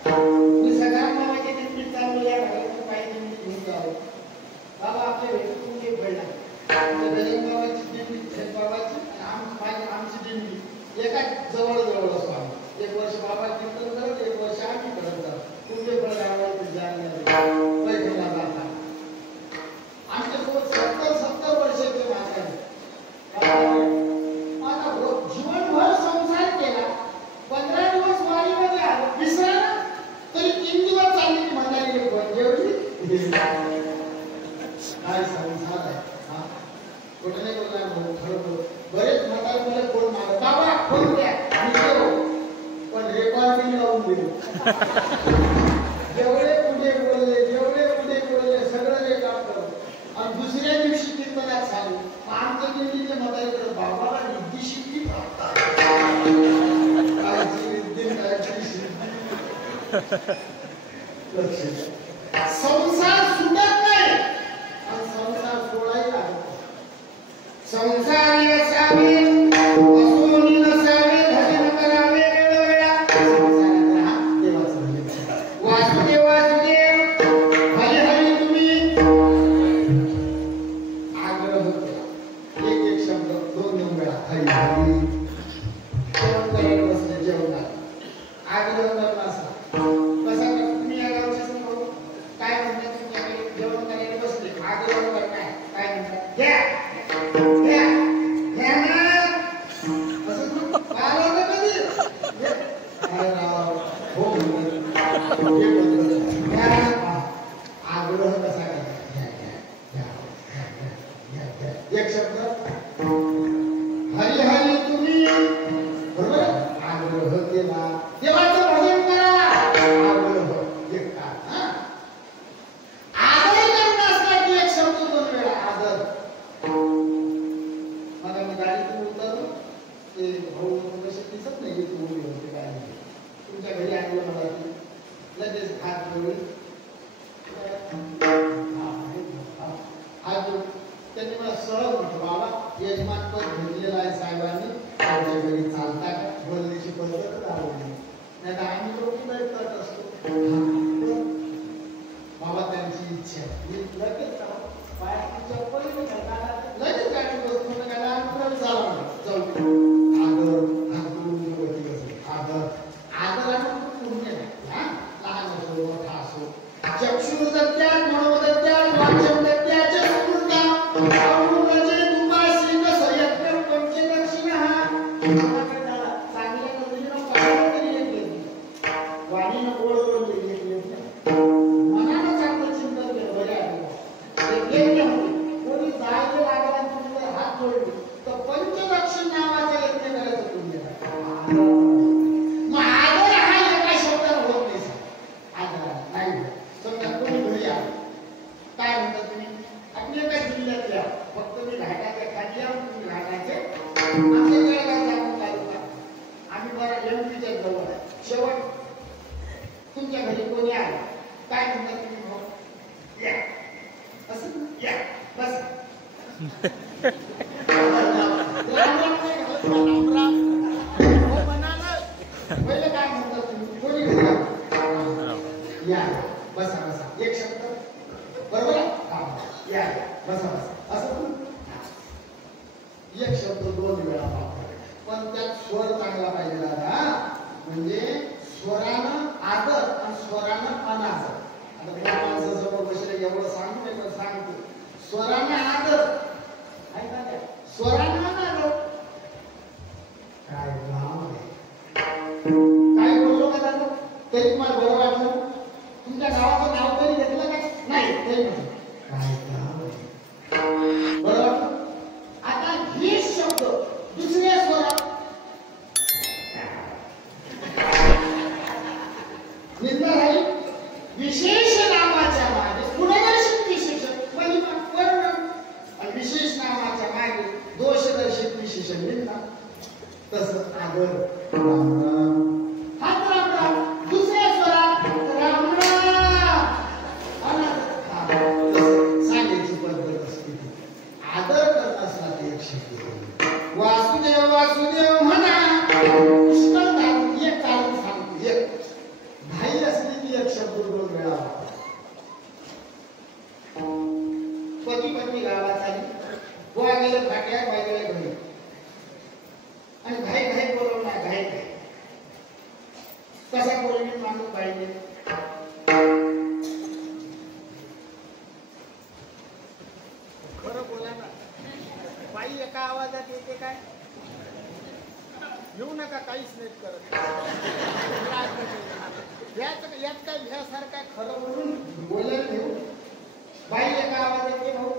मी सगळ्या मामाच्या दिंडीत चालू या घरातून काही दिंडीत घेऊन जावं. बाबा आपल्या भेटून तुमचे पडला गजन बाबाची दिंडी बाबाची आमची दिंडी एका जवळ जवळ असतो. 1 वर्ष बाबा कीर्तन करत 1 वर्ष आम्ही करत जातो. तुमचे पण गावाला जाणं पैठणला जातात. आमच्यासोबत 70 वर्षाचे माता आता जीवनभर संसार केला. 15 दिवस वारीमध्ये आलो विसरा तरी 3 दिवस चालली की म्हातारी पण एवढी काय संसार आहे. कुठे नाही बोलणार भाऊ खरं बरेच म्हातारी मला फोन मारत बाबा फोन द्या पण रेकॉर्डिंग लावून दिली. जेवढे पुढे बोलले सगळं रेकॉर्ड करू आणि दुसऱ्या दिवशी कीर्तनात सांगू. आमच्या दिंडीचे म्हातारीकडे बाबाला निधी शिकली संसार सुटत नाही आणि संसार सोडाही लागत. संसारी असावे असोनी नसावे भजन करावे वेळोवेळा. संसारात राहा देवाचं भजन. वासुदेव वासुदेव हरी हरी तुम्ही आग्रह केला. एक शब्द 2 वेळा हरी हरी. जेवण करायला बसले जेवणात आग्रह करणं असा कसा तुम्ही या गावचे समोर काय म्हणतात तुमच्याकडे जेवण करायला बसले आग्रह करणार काय म्हणतात घ्या आग्रह कसा एक शब्द हरी हरी तुम्ही बरोबर आग्रह केला देवाचं भजन करा. आग्रह एक आदर करण्यासाठी एक शब्द 2 वेळा आदर. मला मी गाडीतून उतरलो ते भाऊ कसे दिसत नाही की तुम्ही होते काय तुमच्या घरी आणलं मला की लगेच हात जोडून हात जोड त्यांनी मला सरळ म्हटलं बाबा यजमान पद घेतलेलं आहे साहेबांनी आमच्या घरी चालता का बोलण्याची पद्धतच आवडली नाही तर आम्ही लोक करत असतो. बाबा त्यांची इच्छा मी लगेच पायाची चप्पल लगेच गाडी बसतो गाडी आम्ही चालवलं जाऊ आदर आदरानं पुण्य लहान असो मोठा असो चक्षुर्दत्त्यात मनोदत्त्यात वाच्यं दत्त्यात फक्त मी घाटाच्या खाली आहे, तुम्ही घाटाचे आमच्या जळगाव जामोद तालुका, आम्ही बरं एमपीच्या जवळ आहे. शेवट तुमच्या घरी कोणी आलं काय म्हणतात तुम्ही? भाऊ या असं या बस पहिले काय म्हणतात तुम्ही? कोणी घरी या बसा बसा एक शब्द बरोबर आहे? या बसा बसा असं एक शब्द 2 वेळा वापरा, पण त्यात स्वर चांगला पाहिजे दादा. म्हणजे स्वरानं आदर आणि स्वरानं अनादर. आता त्या माणसासमोर बसले एवढं सांगू नये, पण सांगतो स्वरानं आदर ऐका त्या स्वरानं अनादर. काय नाव आहे, काय बोललो का दादा? तरी तुम्हाला बरं वाटलं? तुमच्या गावाचं नाव तरी घेतलं का? नाही तरी म्हणतो काय नाव आहे, बरं वाटलं? आता हे शब्द दुसऱ्या स्वरात निंदा राहील. विशेष नामाच्या मागे गुणदर्शक विशेषण महिमा वर्णन आणि विशेष नामाच्या मागे दोषदर्शक विशेषण निंदा. तसं आदर राम राम हात राम राम दुसऱ्या स्वरात राम राम तसं सांगायची पद्धत असते. आदर करत असला ते एक शब्द वासुदेव वासुदेव म्हणा. पुष्कळ काढून एक काढून सांगतो, एक घाई असली की एक शब्द 2 वेळा वापरा. पती पत्नी गावात आली, बुवा गेले फाट्यात, बाई गेले घरी आणि घाई घाई बोलवणार. घाई घाई कसा बोलवणे माणूस पाहिजे? खरं बोला ना. बाई एका आवाजात येते काय? येऊ नका, काहीच नाही करत. यात काय भ्यासारखा खरं बोलून बोलायला घेऊ. बाई एका आवाजात येते भाऊ,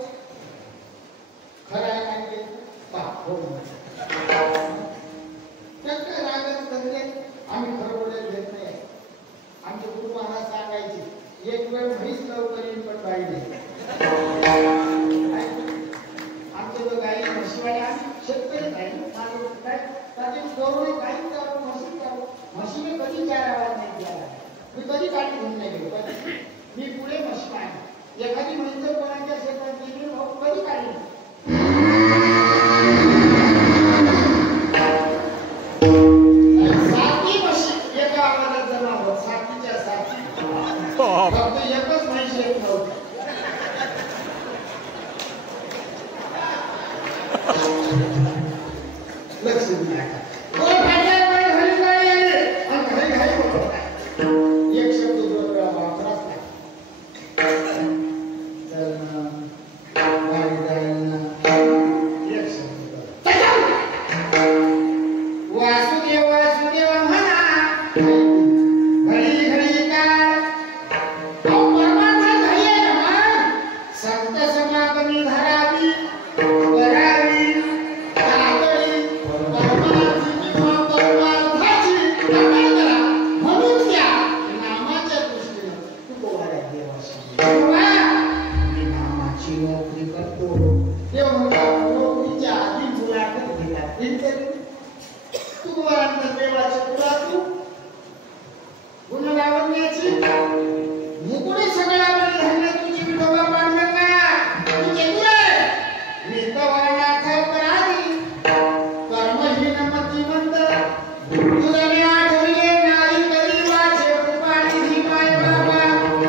खरं आहे काय हो तर काय रागात धंदे आम्ही खरं बोलायला घेत नाही. आमच्या कुटुंबाला सांगायचे एक वेळ म्हैस लवकर येईल पण बाई नाही. आमच्या जो गाई म्हशीवाले आम्ही शेतकरी गाई माझं काय त्याचे कोरोना काही करू म्हशी करू. म्हशीने कधी 4 आवाज नाही द्यायला, मी कधी काठी घेऊन नाही गेलो. कधी मी पुढे म्हशी पाहिजे. एखादी म्हैस जर कोणाच्या शेतात गेली भाऊ कधी काढली साती म्हशी एका आवाजात जनावर सातीच्या साती फक्त एकच म्हैस येत नव्हती. लक्ष द्या एक शब्द 2 वेळा वापराच नाही. एक शब्द वासुदेव वासुदेव म्हणा. घडी घडी काळ परमात्मा घडी आहे ना. संत समागमी धरावी करावी तातडी परमार्थी किंवा परमार्थाची तातडी करा म्हणून त्या नामाच्या दृष्टीने तू कोणाला देवाशी मी नामाची नोकरी करतो. देव म्हणतात नोकरीच्या आधी मुलाखत घेतात. इंटरव्ह्यू तू कोणाला देवाची तुला गुण लावण्याची मुकुडी सगळा बंधन तुझी विठोबा पांडुरंगा तुझे तुरे मी तवानाथ अपराधी कर्महीन मतिमंत तुझे आठवले नाही कधी माझे कृपाळी ही माय बाबा.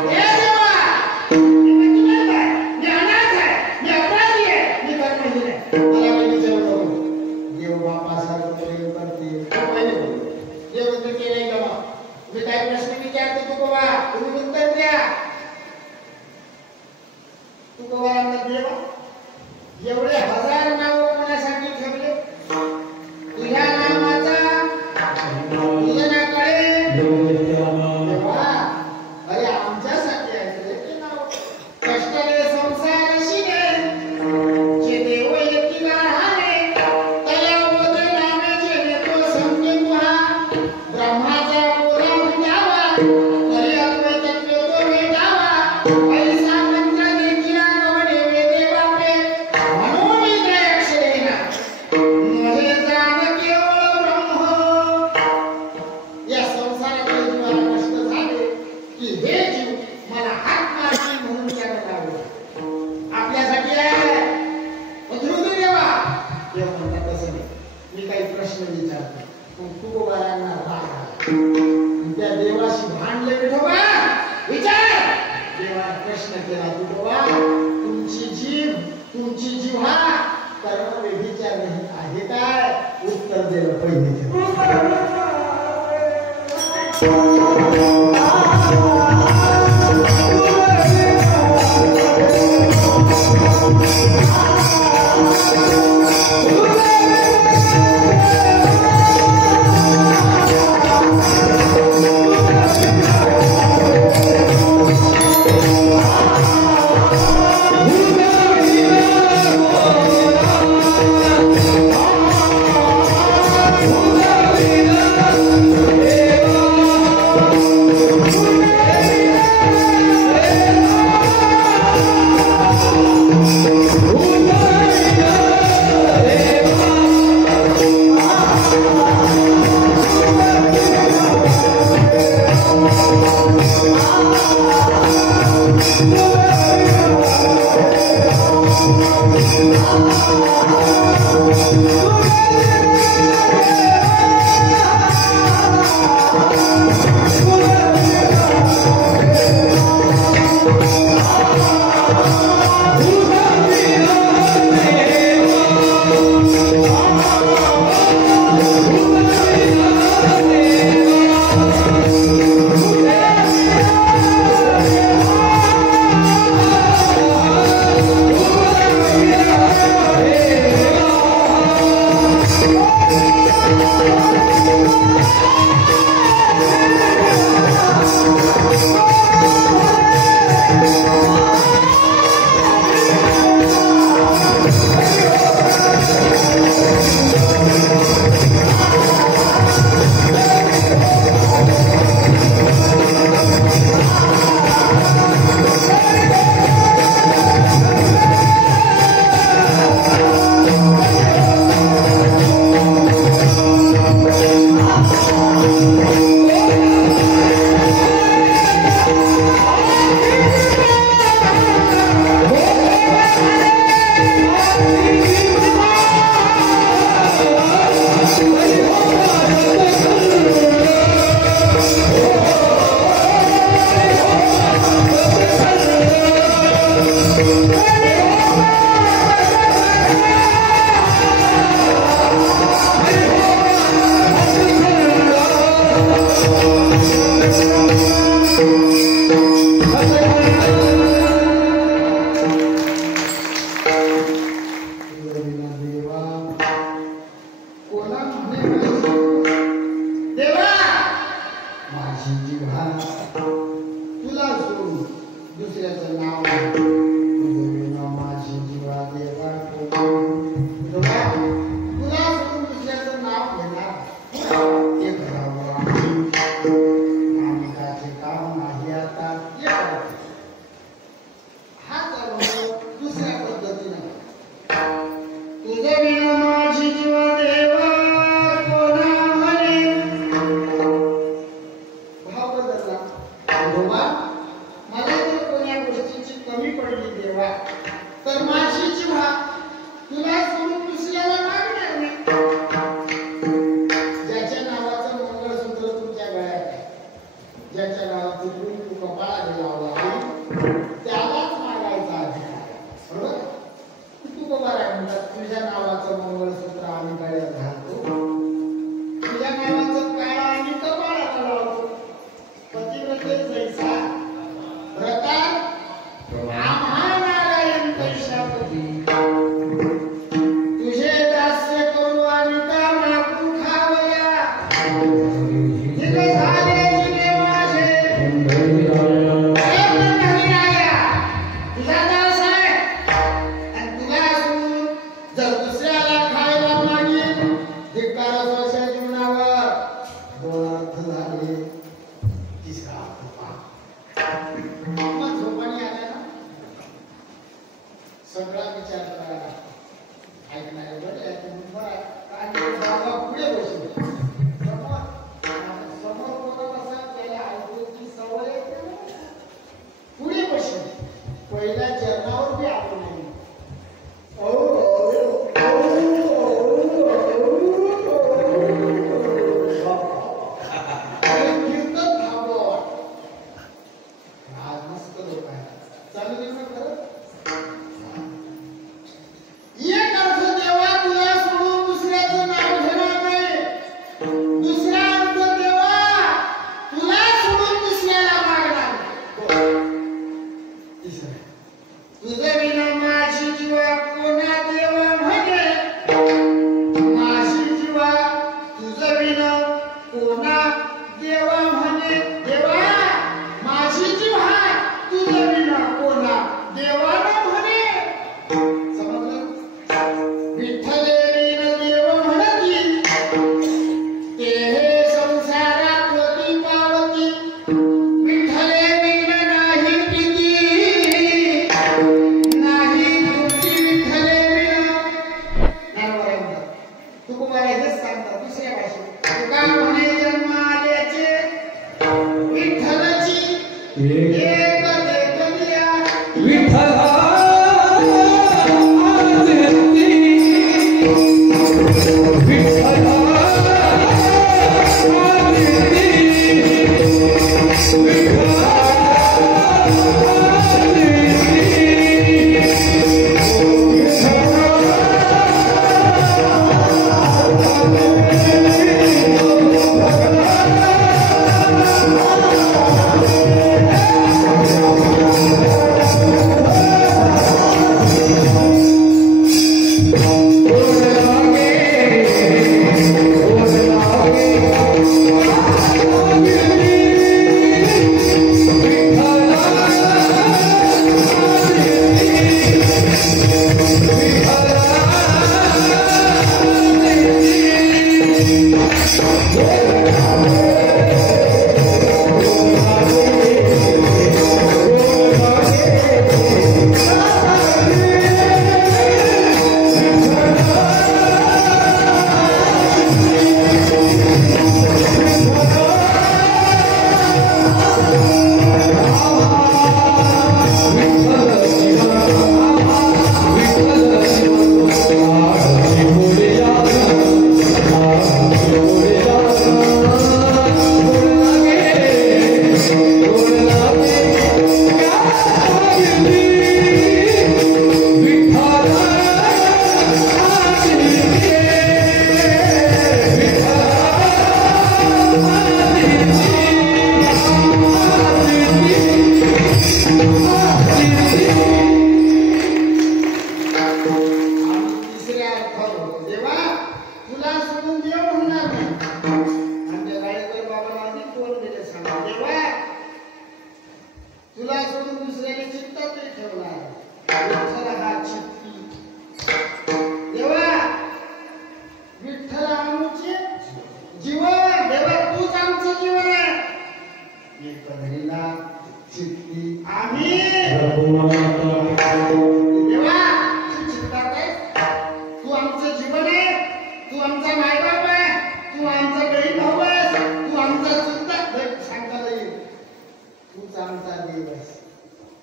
हे देवा मी मतिमंत आहे, मी अनाथ आहे, मी अपराधी आहे, मी कर्महीन आहे. मला काही विचारू नको. देव बापासारखं प्रेम करते. देव ते नाही गमा. मी काही प्रश्न विचारते तू बाबा तुम्ही उत्तर द्या. तू बाबा देवा एवढे 1000 नाव कोणासाठी ठेवले? तुझ्या नामाचा तुझ्याकडे देवा अरे आमच्यासाठी आहे ते नाव. कष्टले संसार शिरे जे देव येतील राहणे तया ओद नामे जे तो संगे तुहा ब्रह्माचा बोला द्यावा तरी अद्वैत तो भेटावा. पैसा मंत्र देखील नवडे वेदे बापे प्रश्न विचारतो. पण तुकोबारांना राग आला. त्या देवाशी भांडले विठोबा. विचार. देवा प्रश्न केला तुकोबा, तुमची जिव्हा कर्म वेदीच्या नाही आहे काय? उत्तर दिलं पहिले. समजलं? विठ्ठले विण देव म्हणती ते हे संसारात होती पावती विठ्ठले विण नाही प्रीती नाही तुमची विठ्ठले विण तुकोबारा हेच सांगतात दुसऱ्या भाषेत तुका म्हणे जन्म आल्याचे विठ्ठलाची एक देखलिया विठ्ठला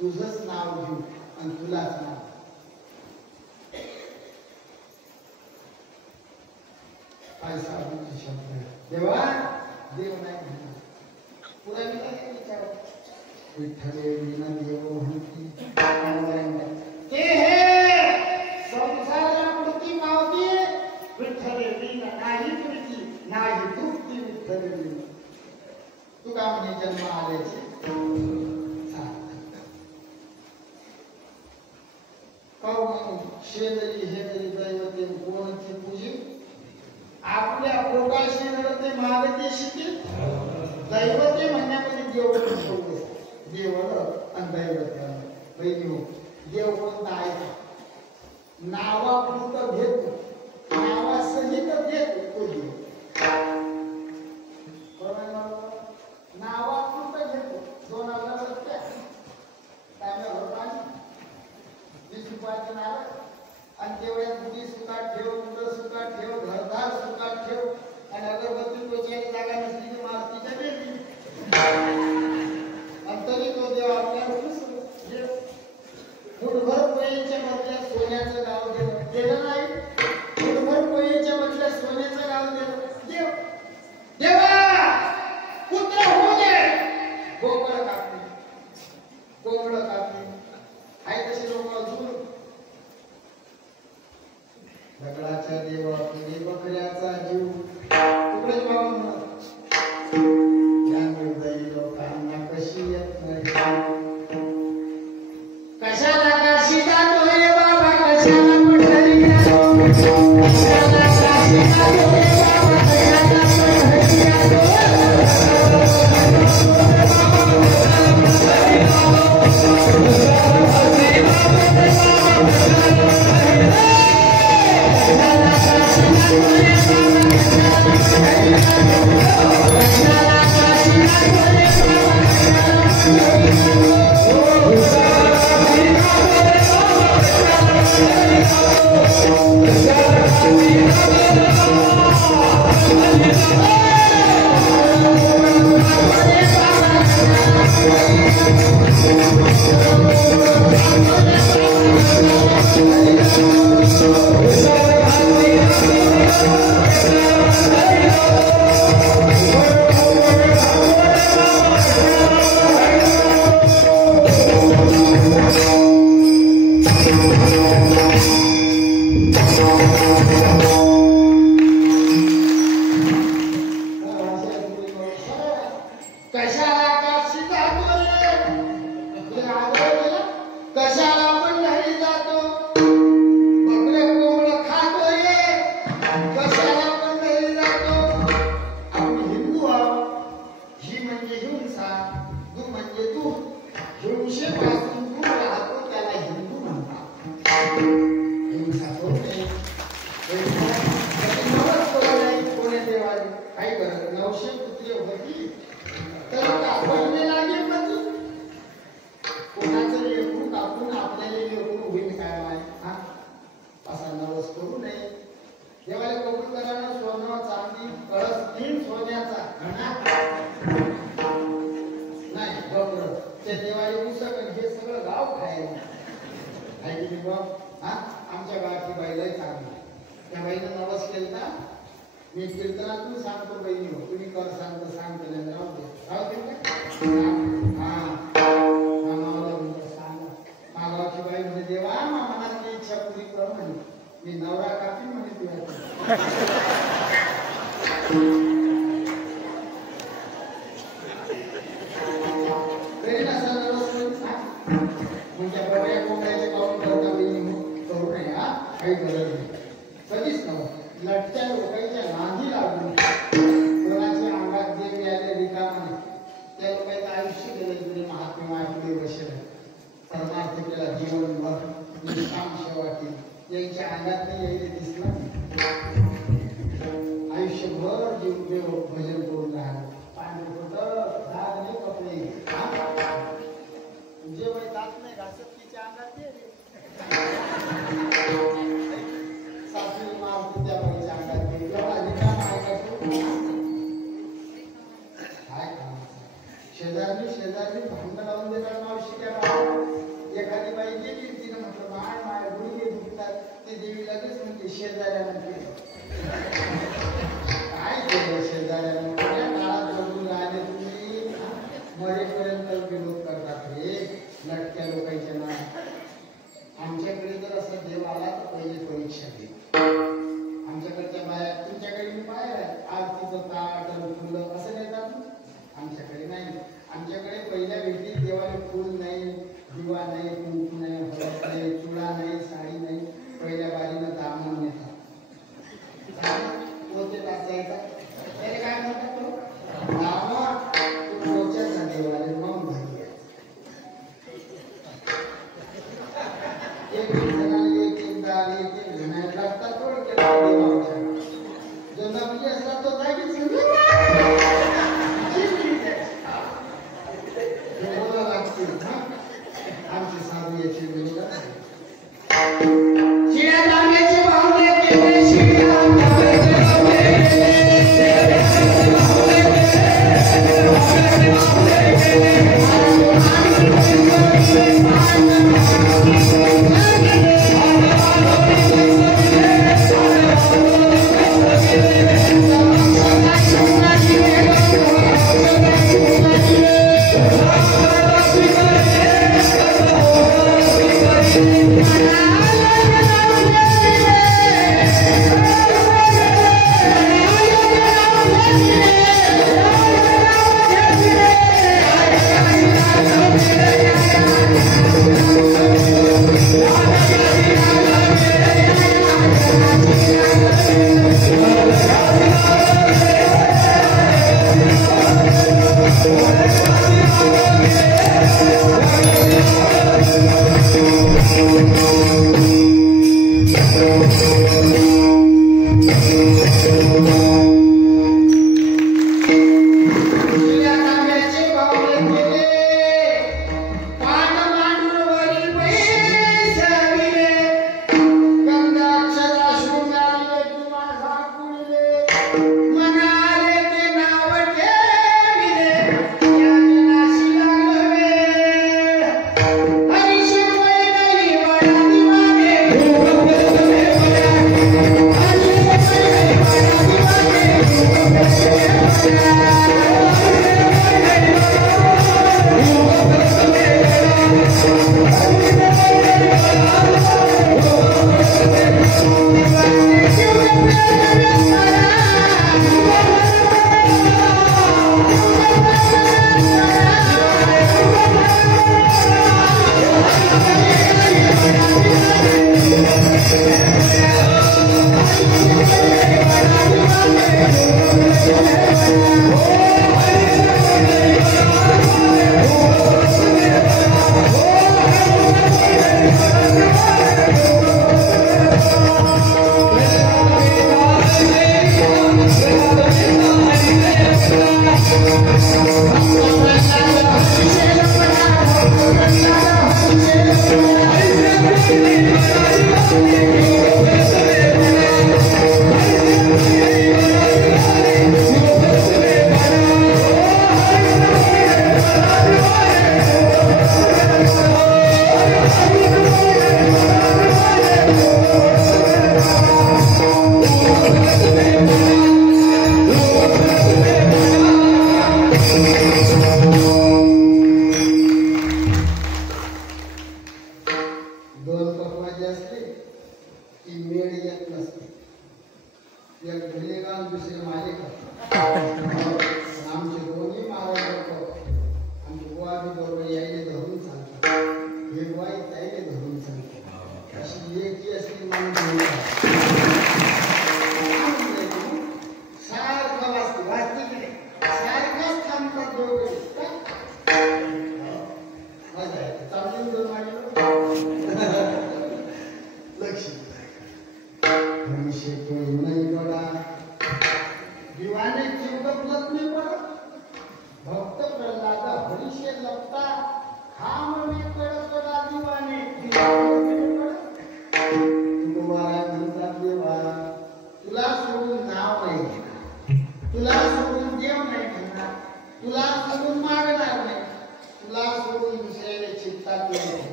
तुझंच नाव घेऊ आणि तुलाच नाव पैसा शब्द देवा देव नाही म्हणणार पुरा विचार विठ्ठले विण देव म्हणती ते हे संसाराला पुरती पावती विठ्ठले विण नाही पुरती नाही तृप्ती विठ्ठले विण तुका म्हणे जन्म आल्याचे शेजारी हे तरी दैवते कोणती पूजी आपल्या पोटाशी नडते मागते शिकी दैवते म्हणण्यामध्ये देव देव आणि दैवते बहिणी देव कोणता आहे नावापुरतं भेद नावासहित भेद तो देव नावापुरतं घेतो 2000 20 रुपयाचे नारळ आणि तेवढ्या बुद्धी सुखात ठेव मुलं सुखात ठेव घरदार सुखात ठेव आणि अगरबत्ती टोचायची जागा नसली की मारुतीच्या बेली आणि तरी तो देव आपल्याला मुठभर पोळीच्या मधल्या सोन्याचं गाव दिलं नाही मुठभर पोळीच्या मधल्या सोन्याचं गाव दिलं देव देवा पुत्र होऊ दे गोकळ कापली कोंबडं कापली आहे तसे लोक अजून दगडाच्या देवा बकऱ्याचा जीव तुकडेच बाबा या निर्दयी लोकांना कशी येत नाही कशाला काशी जातो रे बाबा कशाला पंढरी जातो कशाला काशी जातो रे बाबा कशाला पंढरी जातो बकऱ्या कोंबड्या खातोय, कशाला पण घरी जातो. आपण हिंदू आहोत. ही म्हणजे हिंसा, तू म्हणजे तू. हिंसेपासून दूर राहतो त्याला हिंदू म्हणतात. हिंसा करू नये. नवस करू नये. कोणी देवाने काही करत 900 पुत्रे होती तर कापडले लागेल ना ती. कोणाचं लेकरू कापून आपल्याला लेकरू होईल काय माहिती. हा असा नवस करू नये. देवाला कबूल करायला सोनं चांदी कळस 3 सोन्याचा घडा नाही बरोबर. ते देवाला उसक हे सगळं गाव खायला आहे की बघ. हा आमच्या गावाची बाईला चांगली. त्या बाईनं नवस केला. मी कीर्तनातून सांगतो बहिणी हो, तुम्ही कर सांगतो सांगतो नाही राहू दे. राहू दे का? हा मामाला म्हणतो सांग. मागावची बाई म्हणजे देवा मनाची इच्छा पुरी कर म्हणे. मी नवरा कापी म्हणे तुला. तरी नसा नवस म्हणजे बकऱ्या कोंबड्याचे पाऊल करता बहिणी करू नये. हा काही गरज नाही. कधीच नव्हतं. लटक्या लोकांच्या नांदी लागून कोणाच्या अंगात देव यायला रिकामाने त्या लोकांचं आयुष्य गेलं. इकडे महात्मा पुढे बसले परमार्थ केला जीवनभर निष्काम सेवा केली. यांच्या अंगात नाही यायला दिसलं. आयुष्यभर जीव देव भजन करून राहिलं. पाणी होतं दाग नाही कपडे जे वय दात नाही घासत तिच्या अंगात ते सासरी मारतो त्या बाईच्या अंगात ते काय शेजारी भांडण लावून देतात मावशी. त्या एखादी बाई गेली तिने म्हटलं माय माय गुडघे दुखतात. ते देवी लगेच म्हणते शेजाऱ्यानं केलं. काय केलं शेजाऱ्यानं? त्या काळात जगून राहिले तुम्ही मरेपर्यंत विरोध करतात हे लटक्या लोकांच्या नाव. आमच्याकडे जर असं देव आला तर पहिले परीक्षा घे. आमच्याकडच्या बाया तुमच्याकडे मी बाहेर आहे आरतीचं ताट फुलं असं देतात. आमच्याकडे नाही. आमच्याकडे पहिल्या भेटीत देवाला फुल नाही, दिवा नाही, कुंकू नाही, हळद नाही, चुडा नाही, साडी नाही. पहिल्या बारीनं दामन नेतात. पोते टाकायचा त्याला काय म्हणतात दामन पोच्याचा देवाला मग घरी एक जणाला एक दाल एक घाणायला लागतात. थोडं केलं देवाच्या जो नकली असतात तो जागीच बोला लागतील. आमची साधू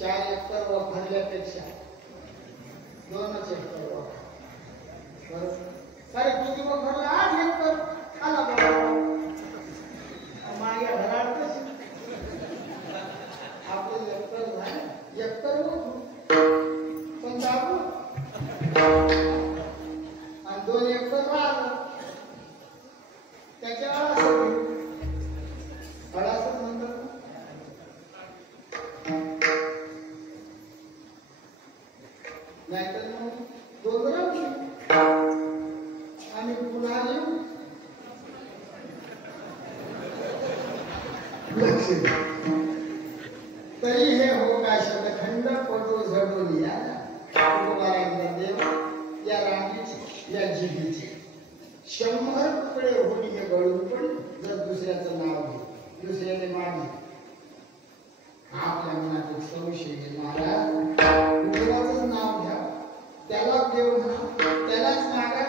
4 एकर वापरल्यापेक्षा 2च एकर वापर. अरे किती वापरला? 8 एकर आला बाबा माझ्या घरात आपले एकर झाले एकर पण दाबू आणि 2 एकर राहिलं त्याच्या फळाचं म्हणतात नाहीतर मग 2 राहू आणि पुन्हा येऊ लक्ष तरी हे हो काय शतखंड पटो झडून या देव या रांगीची या जिभीची 100 तुकडे होऊन हे गळून पडले जर दुसऱ्याचं नाव घे दुसऱ्याने मागे आपल्या मनात एक संशय आहे महाराज देवाचंच नाव घ्या त्याला देव म्हणा त्यालाच मागा.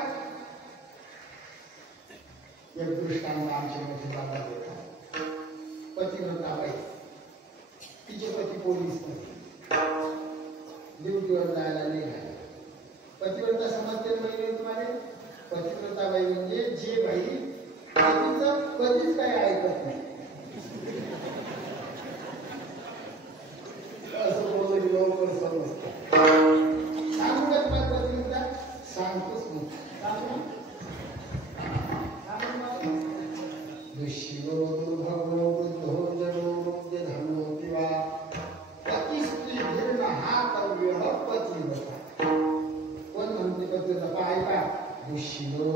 एक दृष्टांत आमच्या मध्ये बाबा देतात. पतिव्रता बाई तिचे पती पोलीस ड्युटीवर जायला निघाले. पतिव्रता समजते म्हणजे तुम्हाला पतिव्रता बाई म्हणजे जे बाई तिचं कधीच काही ऐकत नाही असं बोललं की लवकर समजतं. सांगू का तुम्हाला पतिव्रता? सांगतोच नाही. दुष्यो दुर्भगो वृद्धो जडो मुक्तधनो किंवा पतिस्त्रीभिर्न हातव्यः पतिव्रता. कोण म्हणते पतिव्रता? ऐका दुष्यो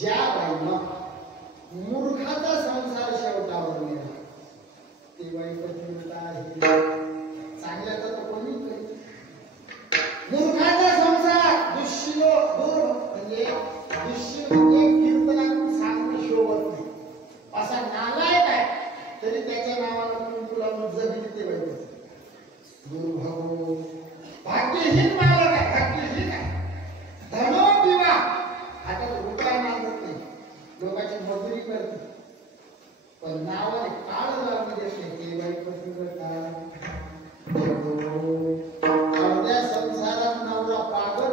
ज्या बाईनं मूर्खाचा संसार शेवटावर नेला ती बाई पतिव्रता आहे. चांगल्याचा तर कोणी करीत मूर्खाचा संसार दुष्यो दूर म्हणजे दुष्य म्हणजे कीर्तनातून सांगणे शोभत नाही असा नालायक आहे तरी त्याच्या नावाला कुंकू लावून जगली ते बाई दुर्भाग्य भाग्यहीन मालक आहे भाग्यहीन आहे. धनो दिवा हातात रुपया मागत नाही लोकांची मजुरी करते पण नावाने काळ लावली देत नाही ते बाई पतिव्रता. अर्ध्या संसारात नवरा पागल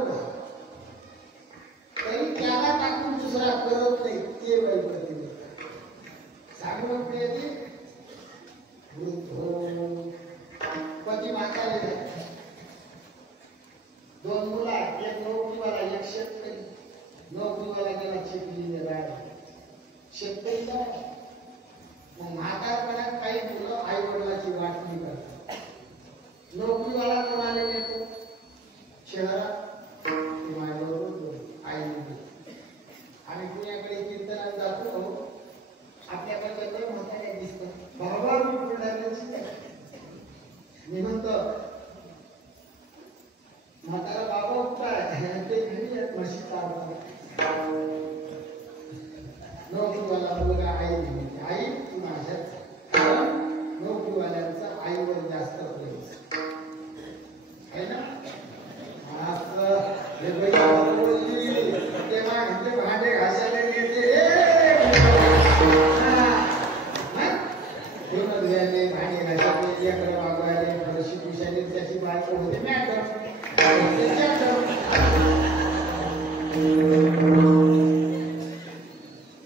तरी त्याला टाकून दुसरा करत नाही ते बाई पतिव्रता. सांगू प्रियती पती म्हातारे 2 मुलं एक नोकरीवाला एक शेतकरी. नोकरीवाला गेला चिखलीने राहिला शेतकरी मग म्हातारपणात काही मुलं आई वडिलाची वाटणी करतात. नोकरीवाला कोणाला नेतो शहरात माझ्याबरोबर आई आम्ही पुण्याकडे कीर्तनात जातो आपल्याकडे म्हाताऱ्या दिसतात बाबा मी पुण्याची मी म्हणतो म्हातारा बाबा कुठं आहे ते घरी आहेत म्हशी चालतात. नोकरीवाला मुलगा आई आई तू माझ्याच नोकरीवाल्यांचा आईवर जास्त प्रेम आहे ना. असं तेव्हा भांडे घासायला येते भांडे घासायचे लेकरं वागवायला फरशी पुशायला त्याची बायको होते मॅटर.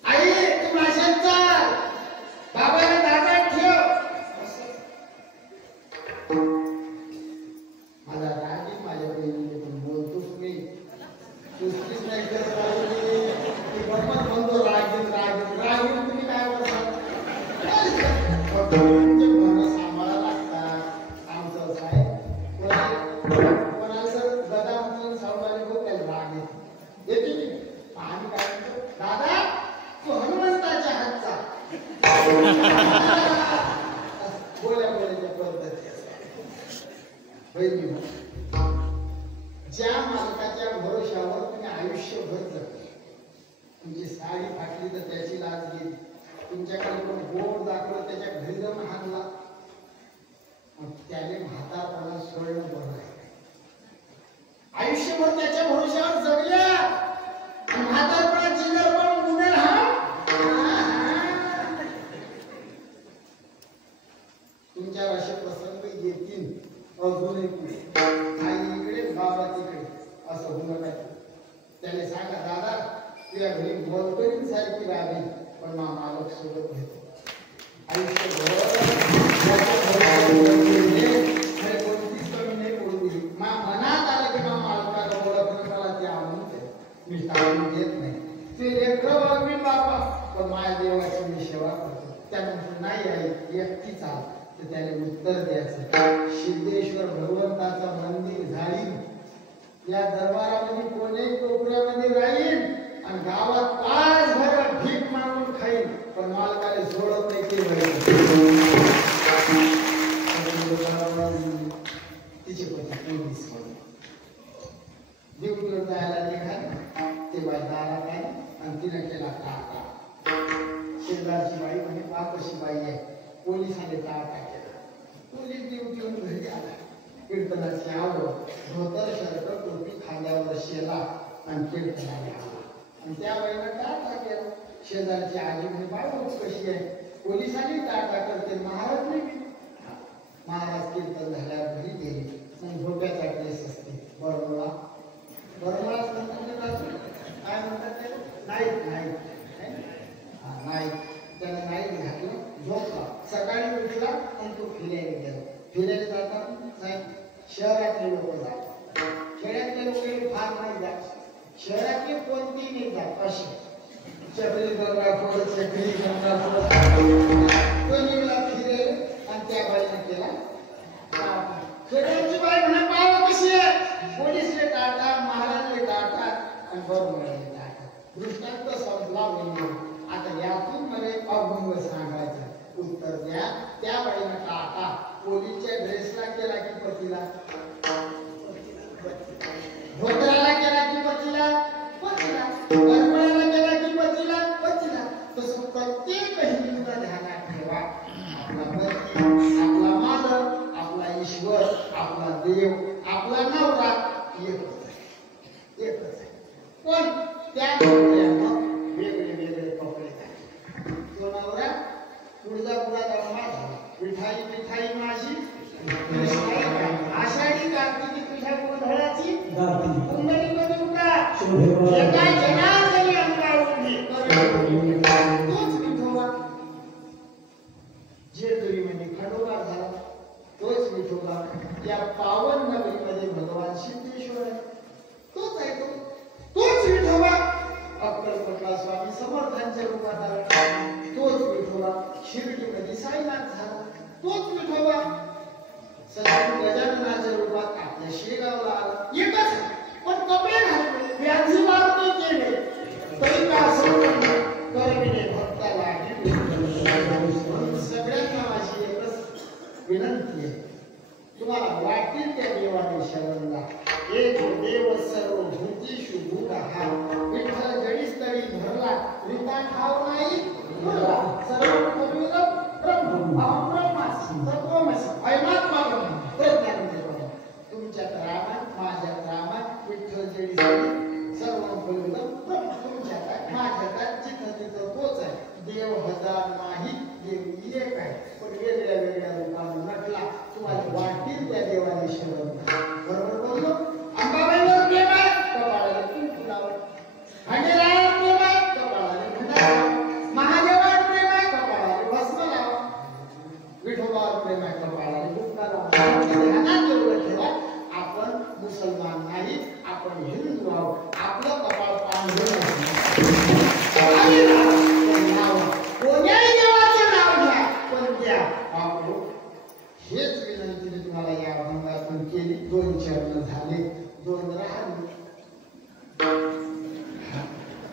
आई तू माझ्यात चाल बाबाला दादात ठेव माझा रागी माझ्या बहिणीने पण बोलतोच मी सुस्तीच नाही करत गंमत म्हणतो रागीत रागीत रागीत तुम्ही काय बोलता सांभाळा लागतात आमचं साहेब कोणाला गदा म्हणून सावकाले खूप त्याला राग येते आम्ही काय म्हणतो दादा तू हनुमंताच्या हातचा बोल्या बोलायच्या पद्धती बहिणी ज्या मालकाच्या भरोशावर तुम्ही आयुष्यभर जगले तुमची साडी फाटली तर त्याची लाज गेली तुमच्याकडे कोण बोट दाखवलं त्याच्या घरी जाऊन हाणला त्याने म्हातारपणा सोडणं बरं आहे. आयुष्यभर त्याच्या भरोशावर जगल्या म्हातारपणा जिल्ह्यावर पण उन्हे तुमच्यावर असे प्रसंग येतील अजूनही पुढे आई इकडे बाबा तिकडे असं होणं नाही. त्याने सांगा दादा तुझ्या घरी मोलकरींसारखी राहावी पण मालक सोबत घेतो आयुष्यभर कोणतीच कमी नाही पडू दिली. मनात आलं की मालकाला ओळखणं मला ते आवडते मी टाळून देत नाही. ते लेकरं वागवी बाबा पण माझ्या देवाची मी सेवा करतो. त्यानंतर नाही आहे एकटीच आला तर त्याने उत्तर द्यायचं. सिद्धेश्वर भगवंताचं मंदिर झाली या दरबारामध्ये कोणी कोपऱ्यामध्ये राहील आणि गावात तासभर भीक मागून खाईल पण मालकाने सोडत नाही. ते तिचे पती पोलीस ड्युटीवर जायला निघाल ते बाई दारात आहे आणि तिने केला टाटा. शेजारची बाई म्हणजे कशी बाई आहे पोलिसांनी टाटा केला. पोलीस ड्युटीवर घरी आला. कीर्तनाची आवड धोतर शर्ट टोपी खांद्यावर शेला आणि कीर्तनाने आला आणि त्या बाईला टाटा केला. शेजारची आजी म्हणजे बाई कशी आहे पोलिसांनी टाटा करते महाराज नाही. महाराज कीर्तन झाल्यावर घरी गेले. मग झोप्याचा ड्रेस असते बरोबर बरोबरच म्हणतात काय म्हणतात त्याला नाईट नाईट त्याने नाईट घातलं झोपला. सकाळी उठला आणि तो फिरायला गेला. फिरायला जातात नाही शहरातले लोक जातात. खेड्यातले लोक फार नाही जात. शहरातले कोणतेही नाही जात. असे चकली गंगापूर चकली गंगापूर तो निघाला फिरेल आणि त्या बाईने केला. खेड्याची बाई म्हणे पाव कशी आहे पोलीसले टाटा महाराजले टाटा आणि बरोबर टाटा. दृष्टांत संपला म्हणजे आता यातून मला अभंग सांगायचा उत्तर द्या. त्या बाईने टाटा पोलीसच्या ड्रेसला केला की पतीला धोतराला केला की पतीला पतीला गरबडाला केला की पतीला पतीला. तसं प्रत्येक हिंदूला ध्यानात ठेवा आपला पती आपला मालक आपला ईश्वर आपला देव आपला नवरा एकच आहे पण त्या नवऱ्यानं वेगळे वेगळे कपडे घातले. तो नवरा पुढचा दमा झाला. मिठाई मिठाई माझी आषाढी कार्तिकी तुझ्या गोंधळाची कुंडली बदलूका एका जनार्दनी अंगावरली तोच विठोबा. जेजुरीमध्ये खंडोबा झाला तोच विठोबा. या पावन नगरीमध्ये भगवान सिद्धेश्वर आहे तोच आहे तोच विठोबा. अक्कलकोटला स्वामी समर्थांच्या रूपात आला तोच विठोबा. शिर्डीमध्ये साईनाथ झाला तोच विठोबा. सद्गुरू गजाननाच्या रूपात आपल्या शेगावला आला एकच आहे पण कपडे घातले व्याधी वारणे केले तरी का करविले भक्ताला. सगळ्यांना माझी एकच विनंती आहे तुम्हाला वाटेल त्या देवाने शरणला. एक देव सर्व भूतीषु भूतहा विठ्ठल जडीस्थळी धरला रीता ठाव नाही भरला. सर्व कविरम ब्रह्म अहम ब्रह्मास्मि तत्त्वमसि अयमात्मा ब्रह्म प्रज्ञानंद ब्रह्म. तुमच्यात रामात माझ्यात रामात विठ्ठल जडीस्थळी सर्व कविरम ब्रह्म तुमच्यात माझ्यात जिथं तिथं तोच आहे. देव हजार नाही देव एक आहे पण वेगळ्या वेगळ्या रूपाने नटला. तुम्हाला वाटेल त्या देवाने शरण बरोबर बोललो. अंबाबाईवर प्रेम आहे कपाळाला कुंकू लावा. खंडेरायावर प्रेम आहे कपाळाला खंडा लावा. महादेवावर प्रेम आहे कपाळाला भस्म लावा. विठोबावर प्रेम आहे कपाळाला गुटखा लावा. ध्यानात एवढं ठेवा आपण मुसलमान नाही आपण हिंदू आहोत. आपलं कपाळ पांढरं कोण्याही देवाचं नाव घ्या पण द्या बापू. हेच विनंती मी तुम्हाला या अभंगातून केली. 2 चरण झाले 2 राहिले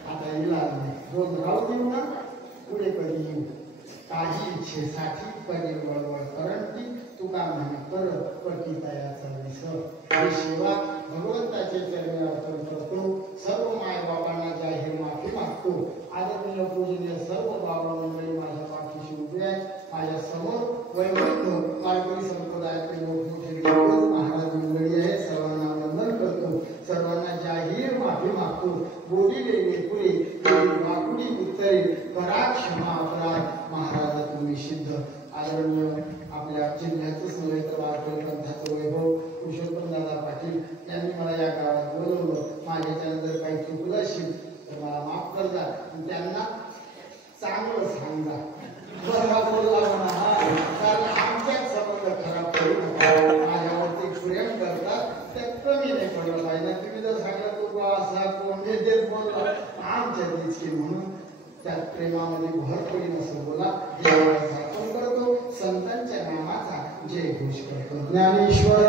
आता इलाज नाही. 2 राहू देऊ ना पुढे कधी येऊ. काही इच्छेसाठी पदे वळवळ करंती तुका म्हणे परत पती तयाचा विसर. ही सेवा भगवंताचे चरणी अर्पण करतो. सर्व माय बाबांना जाहीर माफी मागतो. आदरणीय पूजनीय सर्व बाबा मंडळी माझ्या पाठीशी उभे आहेत. माझ्या समोर वैवृद्ध मालकरी संप्रदायातील मोठमोठे महाराज मंडळी आहे. सर्वांना वंदन करतो. सर्वांना जाहीर माफी मागतो. बोलिले लेकुरे वाकुडी उत्तरे करा क्षमा अपराध महाराज तुम्ही सिद्ध. आदरणीय आपल्या जिल्ह्याचंच नव्हे तर प्रेमामध्ये भर पडेल असं बोला. देवाचा अर्पण करतो, संतांच्या नामाचा जय घोष करतो. ज्ञानेश्वर